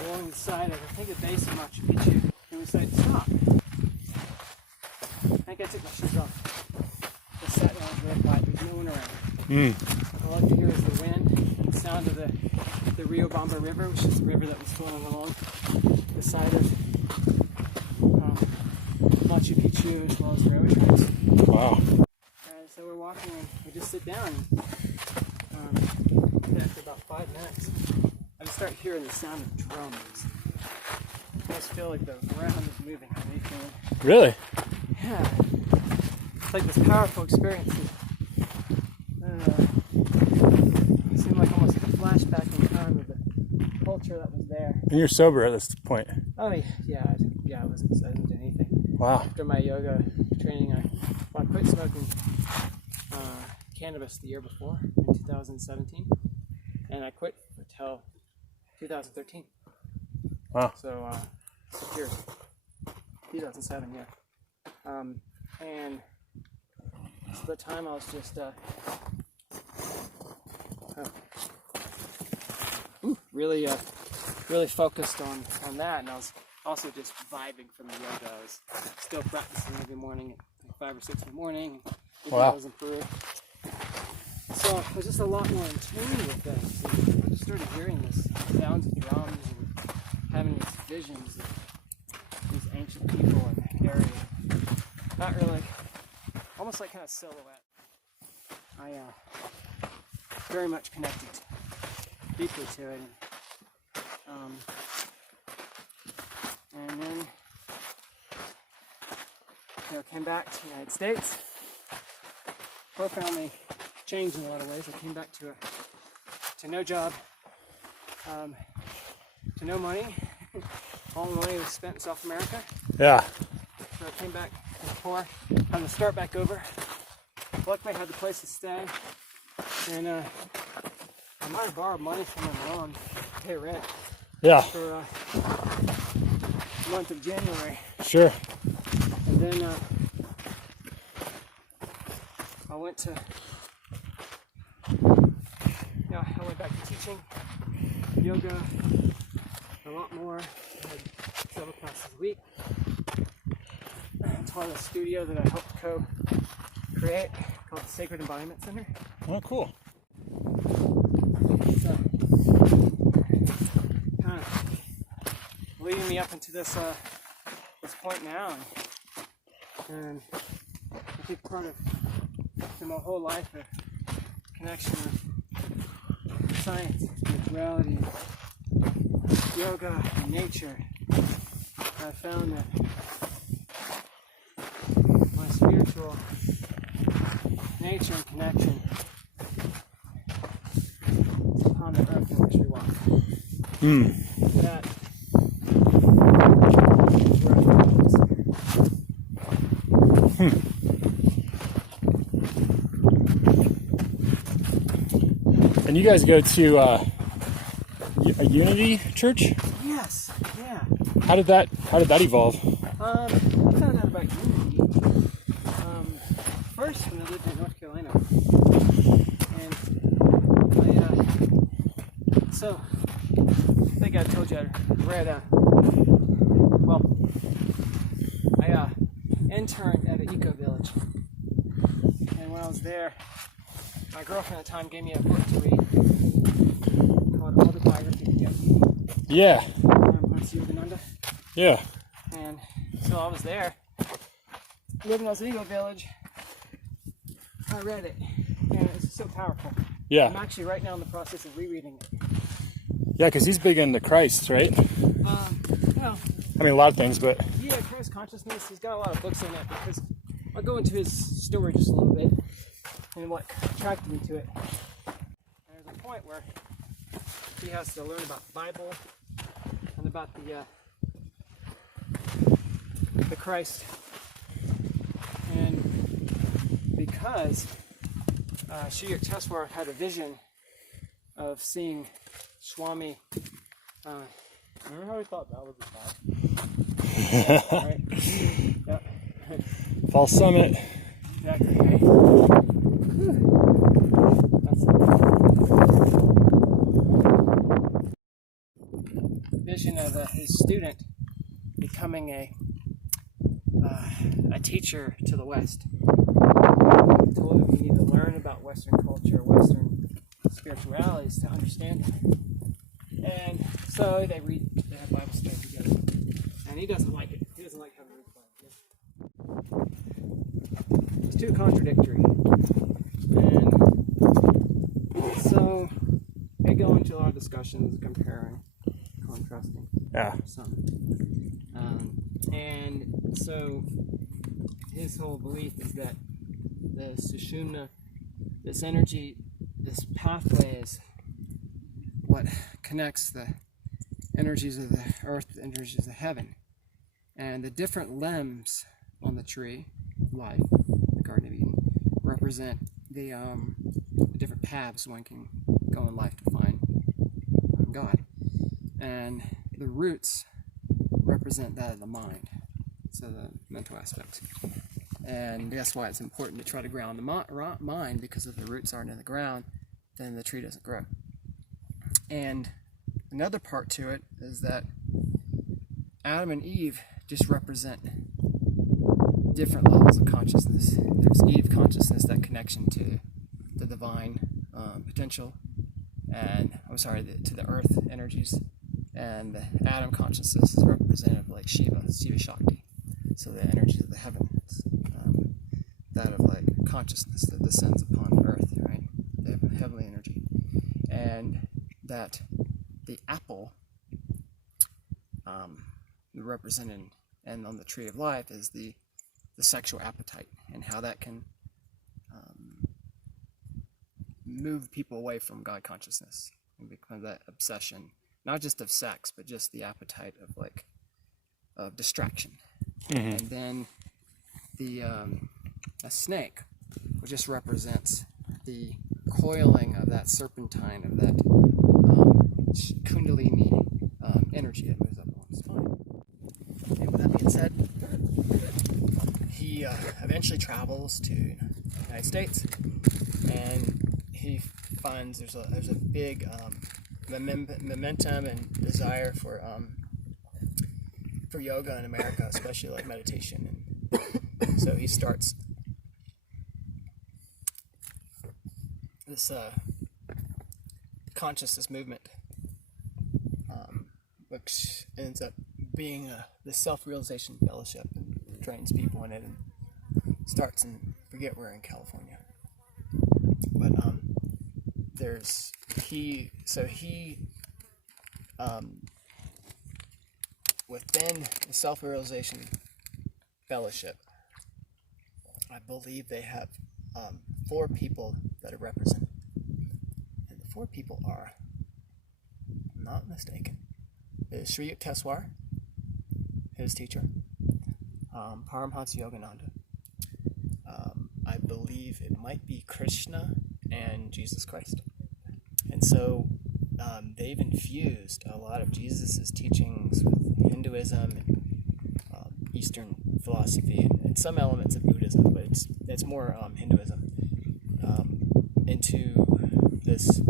along the side of, I think, the base of Machu Picchu, and we said, stop. I think I took my shoes off. I sat down, it was really quiet, there's no one around. All I could hear was the wind and the sound of the Rio Bamba River, which is the river that was flowing along the side of Machu Picchu, as well as railway tracks. Wow. And so we're walking and we just sit down and after about 5 minutes, I just start hearing the sound of drums. I just feel like the ground is moving underneath me. Really? Yeah. It's like this powerful experience. It seemed like almost like a flashback in time of the culture that was there. And you're sober at this point? Oh, yeah, I didn't do anything. Wow. After my yoga training, I quit smoking cannabis the year before, in 2017, and I quit until 2013. Wow. So, 6 years. 2007, yeah. And so the time I was just really focused on that, and I was also just vibing from the yoga. I was still practicing every morning at like 5 or 6 in the morning. Even though I was in Peru. So I was just a lot more in tune with things. And I just started hearing this sounds of drums and having these visions of these ancient people in the area. Not really, almost like kind of silhouette. I very much connected deeply to it. And then came back to the United States. Profoundly changed in a lot of ways. I came back to no job. for no money. All the money was spent in South America. Yeah. So I came back and poor. I'm gonna start back over. Luckily I had the place to stay. And I might have borrowed money from my mom to pay rent Yeah. for the month of January. Sure. And then I went to, I went back to teaching yoga a lot more. I had several classes a week. I taught a studio that I helped co-create called the Sacred Embodiment Center. Oh, cool. So, kind of leading me up into this point now, and I think part of my whole life a connection with science, spirituality, yoga, and nature. I found that my spiritual nature and connection is upon the earth in which we walk. That is where I focus. And you guys go to a Unity church? Yes, yeah. How did that evolve? I found out about Unity first when I lived in North Carolina, and so I think I told you I read I interned at an eco village, and when I was there, my girlfriend at the time gave me a book to read called Autobiography of Yogi. Yeah. Yogananda. Yeah. And so I was there, living in this eco village. I read it, and it's so powerful. Yeah. I'm actually right now in the process of rereading it. Yeah, because he's big into Christ, right? Well, I mean, a lot of things, but yeah, Christ consciousness. He's got a lot of books in it because I'll go into his story just a little bit and what attracted me to it. And there's a point where he has to learn about the Bible and about the Christ, and because Sri Yukteswar had a vision of seeing Swami. Remember how we thought that was a thought? Right? Yep. False Summit. Exactly. Okay. That's a vision of his student becoming a teacher to the West. He told him you need to learn about Western culture, Western spiritualities to understand it. And so they have Bible study together. And he doesn't like it. He doesn't like having to read the Bible. It's too contradictory. And so they go into a lot of discussions, comparing, contrasting. Yeah. And so his whole belief is that the Sushumna, this energy, this pathway is what connects the energies of the earth, the energies of heaven. And the different limbs on the tree of life, the Garden of Eden, represent the different paths one can go in life to find God. And the roots represent that of the mind, so the mental aspects. And that's why it's important to try to ground the mind, because if the roots aren't in the ground, then the tree doesn't grow. And another part to it is that Adam and Eve just represent different levels of consciousness. There's Eve consciousness, that connection to the divine potential, and to the earth energies, and the Adam consciousness is representative like Shiva Shakti, so the energies of the heavens, that of like consciousness that descends upon earth, right? The heavenly energy, and that the apple represented and on the tree of life is the sexual appetite, and how that can move people away from God consciousness and become that obsession not just of sex, but just the appetite of like of distraction. Mm-hmm. And then the a snake, which just represents the coiling of that serpentine, of that kundalini energy that moves up along the spine. And with that being said, he eventually travels to the United States, and he finds there's a big momentum and desire for yoga in America, especially like meditation, and so he starts this consciousness movement, which ends up being the self-realization fellowship, and trains people in it, and starts in, forget where in California, but within the self-realization fellowship, I believe they have 4 people that are represented, and the 4 people are, if I'm not mistaken, is Sri Yukteswar, his teacher, Paramhansa Yogananda, I believe it might be Krishna and Jesus Christ. And so they've infused a lot of Jesus' teachings with Hinduism and Eastern philosophy, and some elements of Buddhism, but it's more Hinduism, into this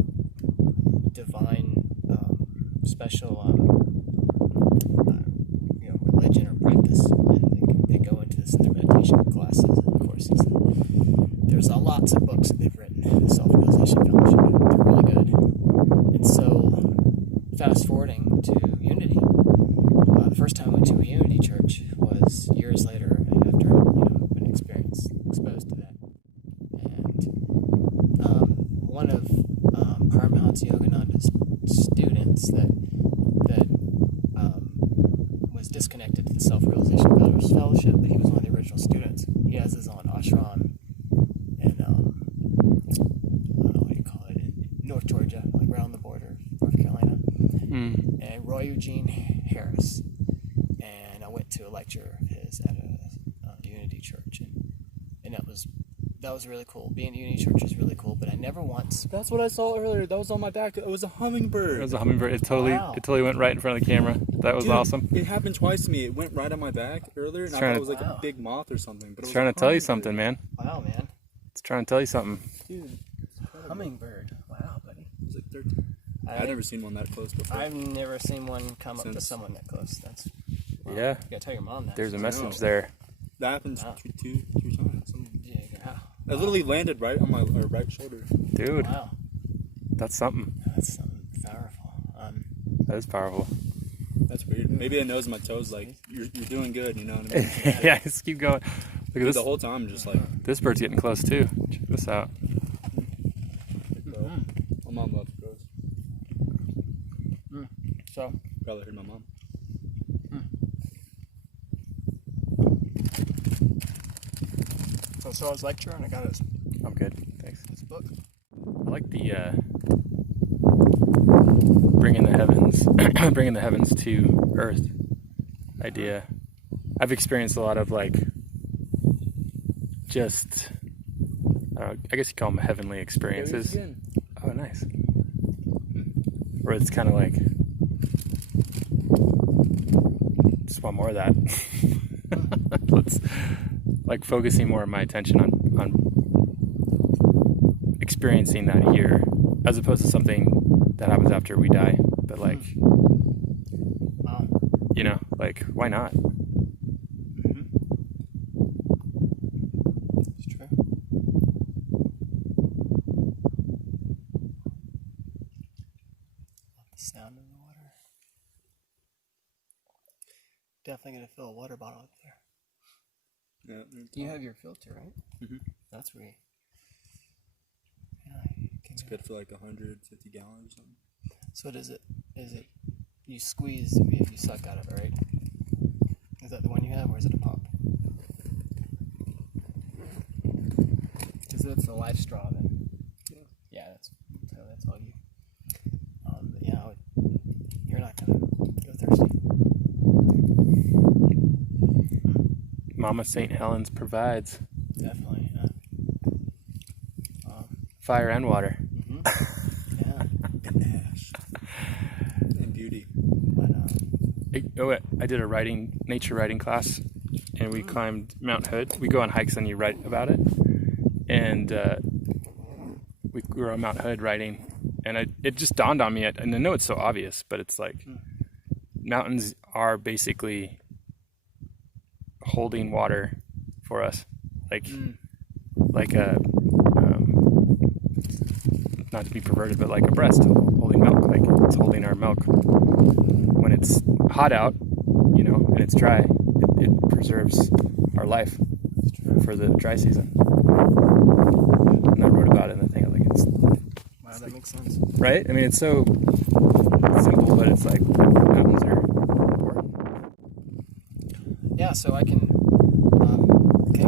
divine, special religion or practice. And they go into this in their meditation classes and courses. There's lots of books that they've written, the Self-Realization Fellowship, they're really good. And so, fast forwarding to Unity, the first time I went to a Unity church was years later, after been exposed to that. And one of Paramhansa Yogananda's students that was disconnected to the Self-Realization Fellowship, but he was one of the original students. He has his own ashram in what do you call it, in North Georgia, like around the border of North Carolina. And Roy Eugene Harris. And I went to a lecture of his at a Unity church, and that was really cool. Being at Unity church is really cool, but I never once. That's what I saw earlier. That was on my back. It was a hummingbird. It was a hummingbird. It totally went right in front of the camera. That was Dude, awesome. It happened twice to me. It went right on my back earlier, and I thought it was like Wow. a big moth or something. But it was Trying a to tell you hummingbird. something, man. Wow, man. It's trying to tell you something. Dude, Hummingbird. Wow, buddy. it was like 13. I've never seen one that close before. I've never seen one come up to someone that close. That's wow. Yeah. You gotta tell your mom that. There's a I message know. there. That happened Wow. three times. Yeah, wow. I literally landed right on my right shoulder. Dude, Wow. that's something. That's something powerful. That is powerful. That's weird. Maybe it knows my toes. Like you're doing good. You know what I mean? Yeah, just keep going. Look at Dude, this. the whole time, just like. This bird's getting close too. Check this out. Bro, my mom loves birds. So, Probably heard my mom. so I saw his lecture and I got his I'm good. Thanks. book. I like the bringing the heavens to earth idea. I've experienced a lot of like just I guess you call them heavenly experiences. Oh, nice. Where it's kind of like just want more of that. Let's like focusing more of my attention on experiencing that here, as opposed to something that happens after we die. But like, like why not? It's true. Love the sound of the water. Definitely gonna fill a water bottle up there. Yeah. You have your filter, right? Mhm. That's where It's good for like 150 gallons or something. So what is it? Is it you squeeze if you suck out of it, right? Is that the one you have, or is it a pump? Because it's the life straw then. Yeah, that's all you. But yeah, Mama St. Helens provides Definitely. fire and water. Yeah. And ash. And beauty. But, I did a nature writing class, and we climbed Mount Hood. We go on hikes and you write about it. And we were on Mount Hood writing, and it just dawned on me, and I know it's so obvious, but it's like mountains are basically holding water for us, like a not to be perverted, but like a breast holding milk, like it's holding our milk. When it's hot out, and it's dry, it preserves our life for the dry season. And I wrote about it in the thing. wow, that makes sense. Right? I mean, it's so simple, but it's like mountains are important. Yeah, so I can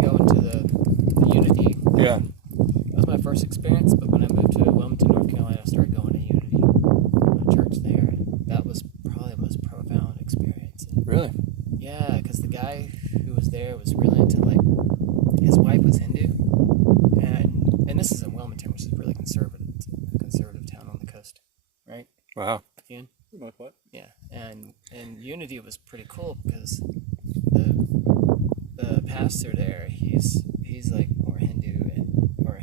go into the Unity. Yeah. That was my first experience, but when I moved to Wilmington, North Carolina, I started going to Unity church there. That was probably the most profound experience. And Really? yeah, because the guy who was there was really into, like, his wife was Hindu, and this is in Wilmington, which is really conservative town on the coast, right? Wow. Ian? What? Yeah, and Unity was pretty cool because the pastor there, he's like more Hindu or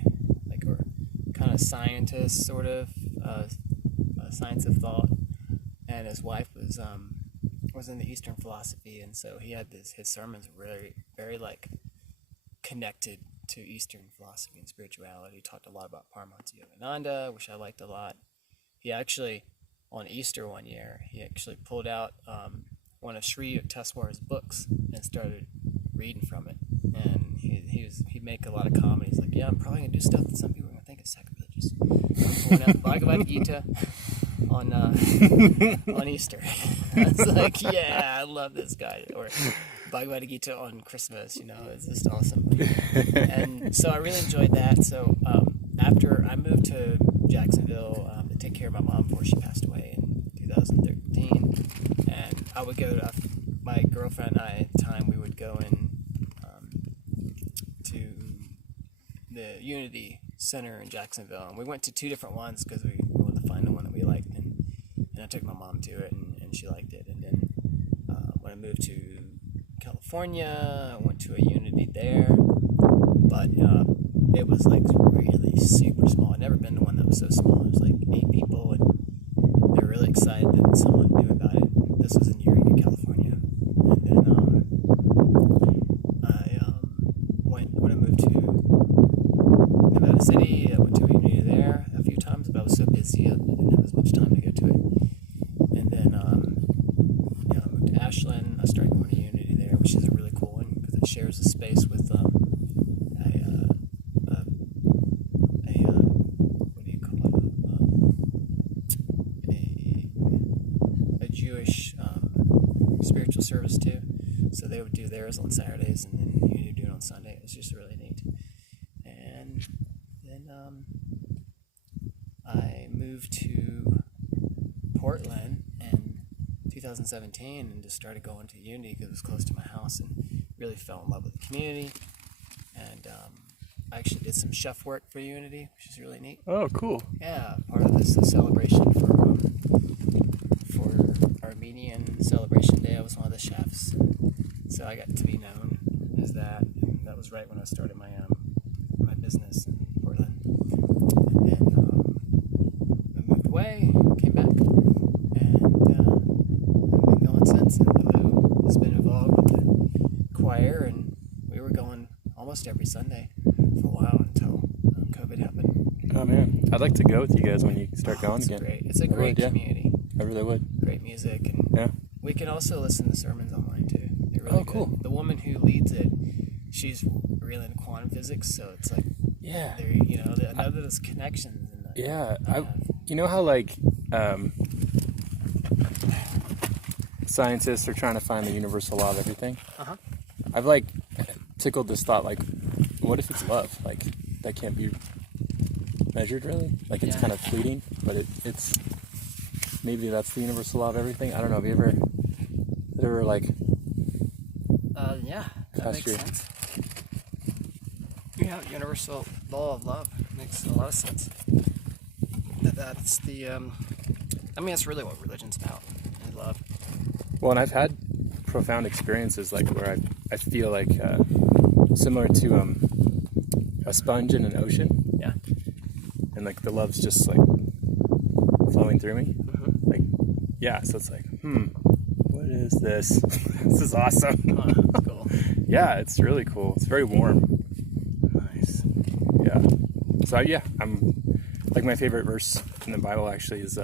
kind of scientist, sort of science of thought, and his wife was in the Eastern philosophy, and so he had his sermons were very, very like connected to Eastern philosophy and spirituality. He talked a lot about Paramahansa Yogananda, which I liked a lot. He actually, on Easter one year, he actually pulled out one of Sri Yukteswar's books and started reading from it. And he'd make a lot of comedies, like, yeah, I'm probably gonna do stuff that some people are gonna think is sacrilegious. Pulling out Bhagavad Gita on Easter. It's like, yeah, I love this guy. Or Bhagavad Gita on Christmas, it's just awesome. And so I really enjoyed that. So after I moved to Jacksonville to take care of my mom before she passed away in 2013, and I would go to my girlfriend and I at the time, we would go in to the Unity Center in Jacksonville, and we went to two different ones because we wanted to find the one that we liked, and I took my mom to it, and she liked it. And then when I moved to California, I went to a Unity there, but it was like really super small. I'd never been to one that was so small. It was like 8 people, and they were really excited that someone knew about it. This was in Eureka, California. And then when I moved to Nevada City, I went to a Unity there a few times, but I was so busy I didn't have as much time to go to it. And then I moved to Ashland. I started going to Unity there, which is a really cool one because it shares a space with a Jewish spiritual service too. So they would do theirs on Saturdays, and then Unity would do it on Sunday. It was just really neat. And then I moved to Portland in 2017 and just started going to Unity because it was close to my house, and really fell in love with the community. And I actually did some chef work for Unity, which is really neat. Oh, cool. Yeah, part of this celebration for Armenian Celebration Day. I was one of the chefs, so I got to be known as that. And that was right when I started my business in Portland. And then I moved away, came back, and I've been going since. And Lou has been involved with the choir, and we were going almost every Sunday for a while until COVID happened. Oh man, I'd like to go with you guys when you start going It's again. great. It's a great community. I really would. Great music, and Yeah. we can also listen to sermons online too. They're really cool. good. The woman who leads it, she's really into quantum physics, so it's like, Yeah. there, I know those connections. Yeah. You know how like scientists are trying to find the universal law of everything? Uh-huh. I've like tickled this thought, like, what if it's love? Like, that can't be measured really? Like, it's kind of fleeting, but it's maybe that's the universal law of everything. I don't know. Have you ever like... Yeah. That makes sense. Yeah, universal law of love makes a lot of sense. That's the, I mean, that's really what religion's about, and love. Well, and I've had profound experiences like where I feel like similar to a sponge in an ocean. Yeah. And like the love's just like flowing through me. Mm-hmm. Like, yeah, so it's like, what is this? This is awesome. That's cool. Yeah, it's really cool. It's very warm. Nice. Yeah. So yeah, I'm like my favorite verse in the Bible actually is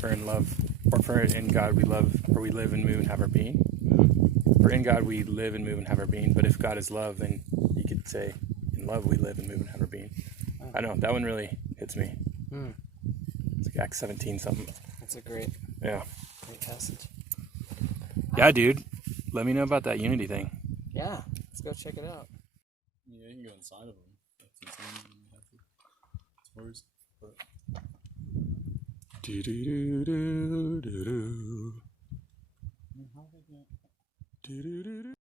for in love, or for in God we love, or we live and move and have our being. For in God we live and move and have our being. But if God is love, then you could say in love we live and move and have our being. I don't know. That one really hits me. It's like Acts 17 something. That's a great passage. Yeah, dude. Let me know about that Unity thing. Yeah, let's go check it out. Yeah, you can go inside of them. That's insane. You have to tours, but Do do do do do do. Do do do.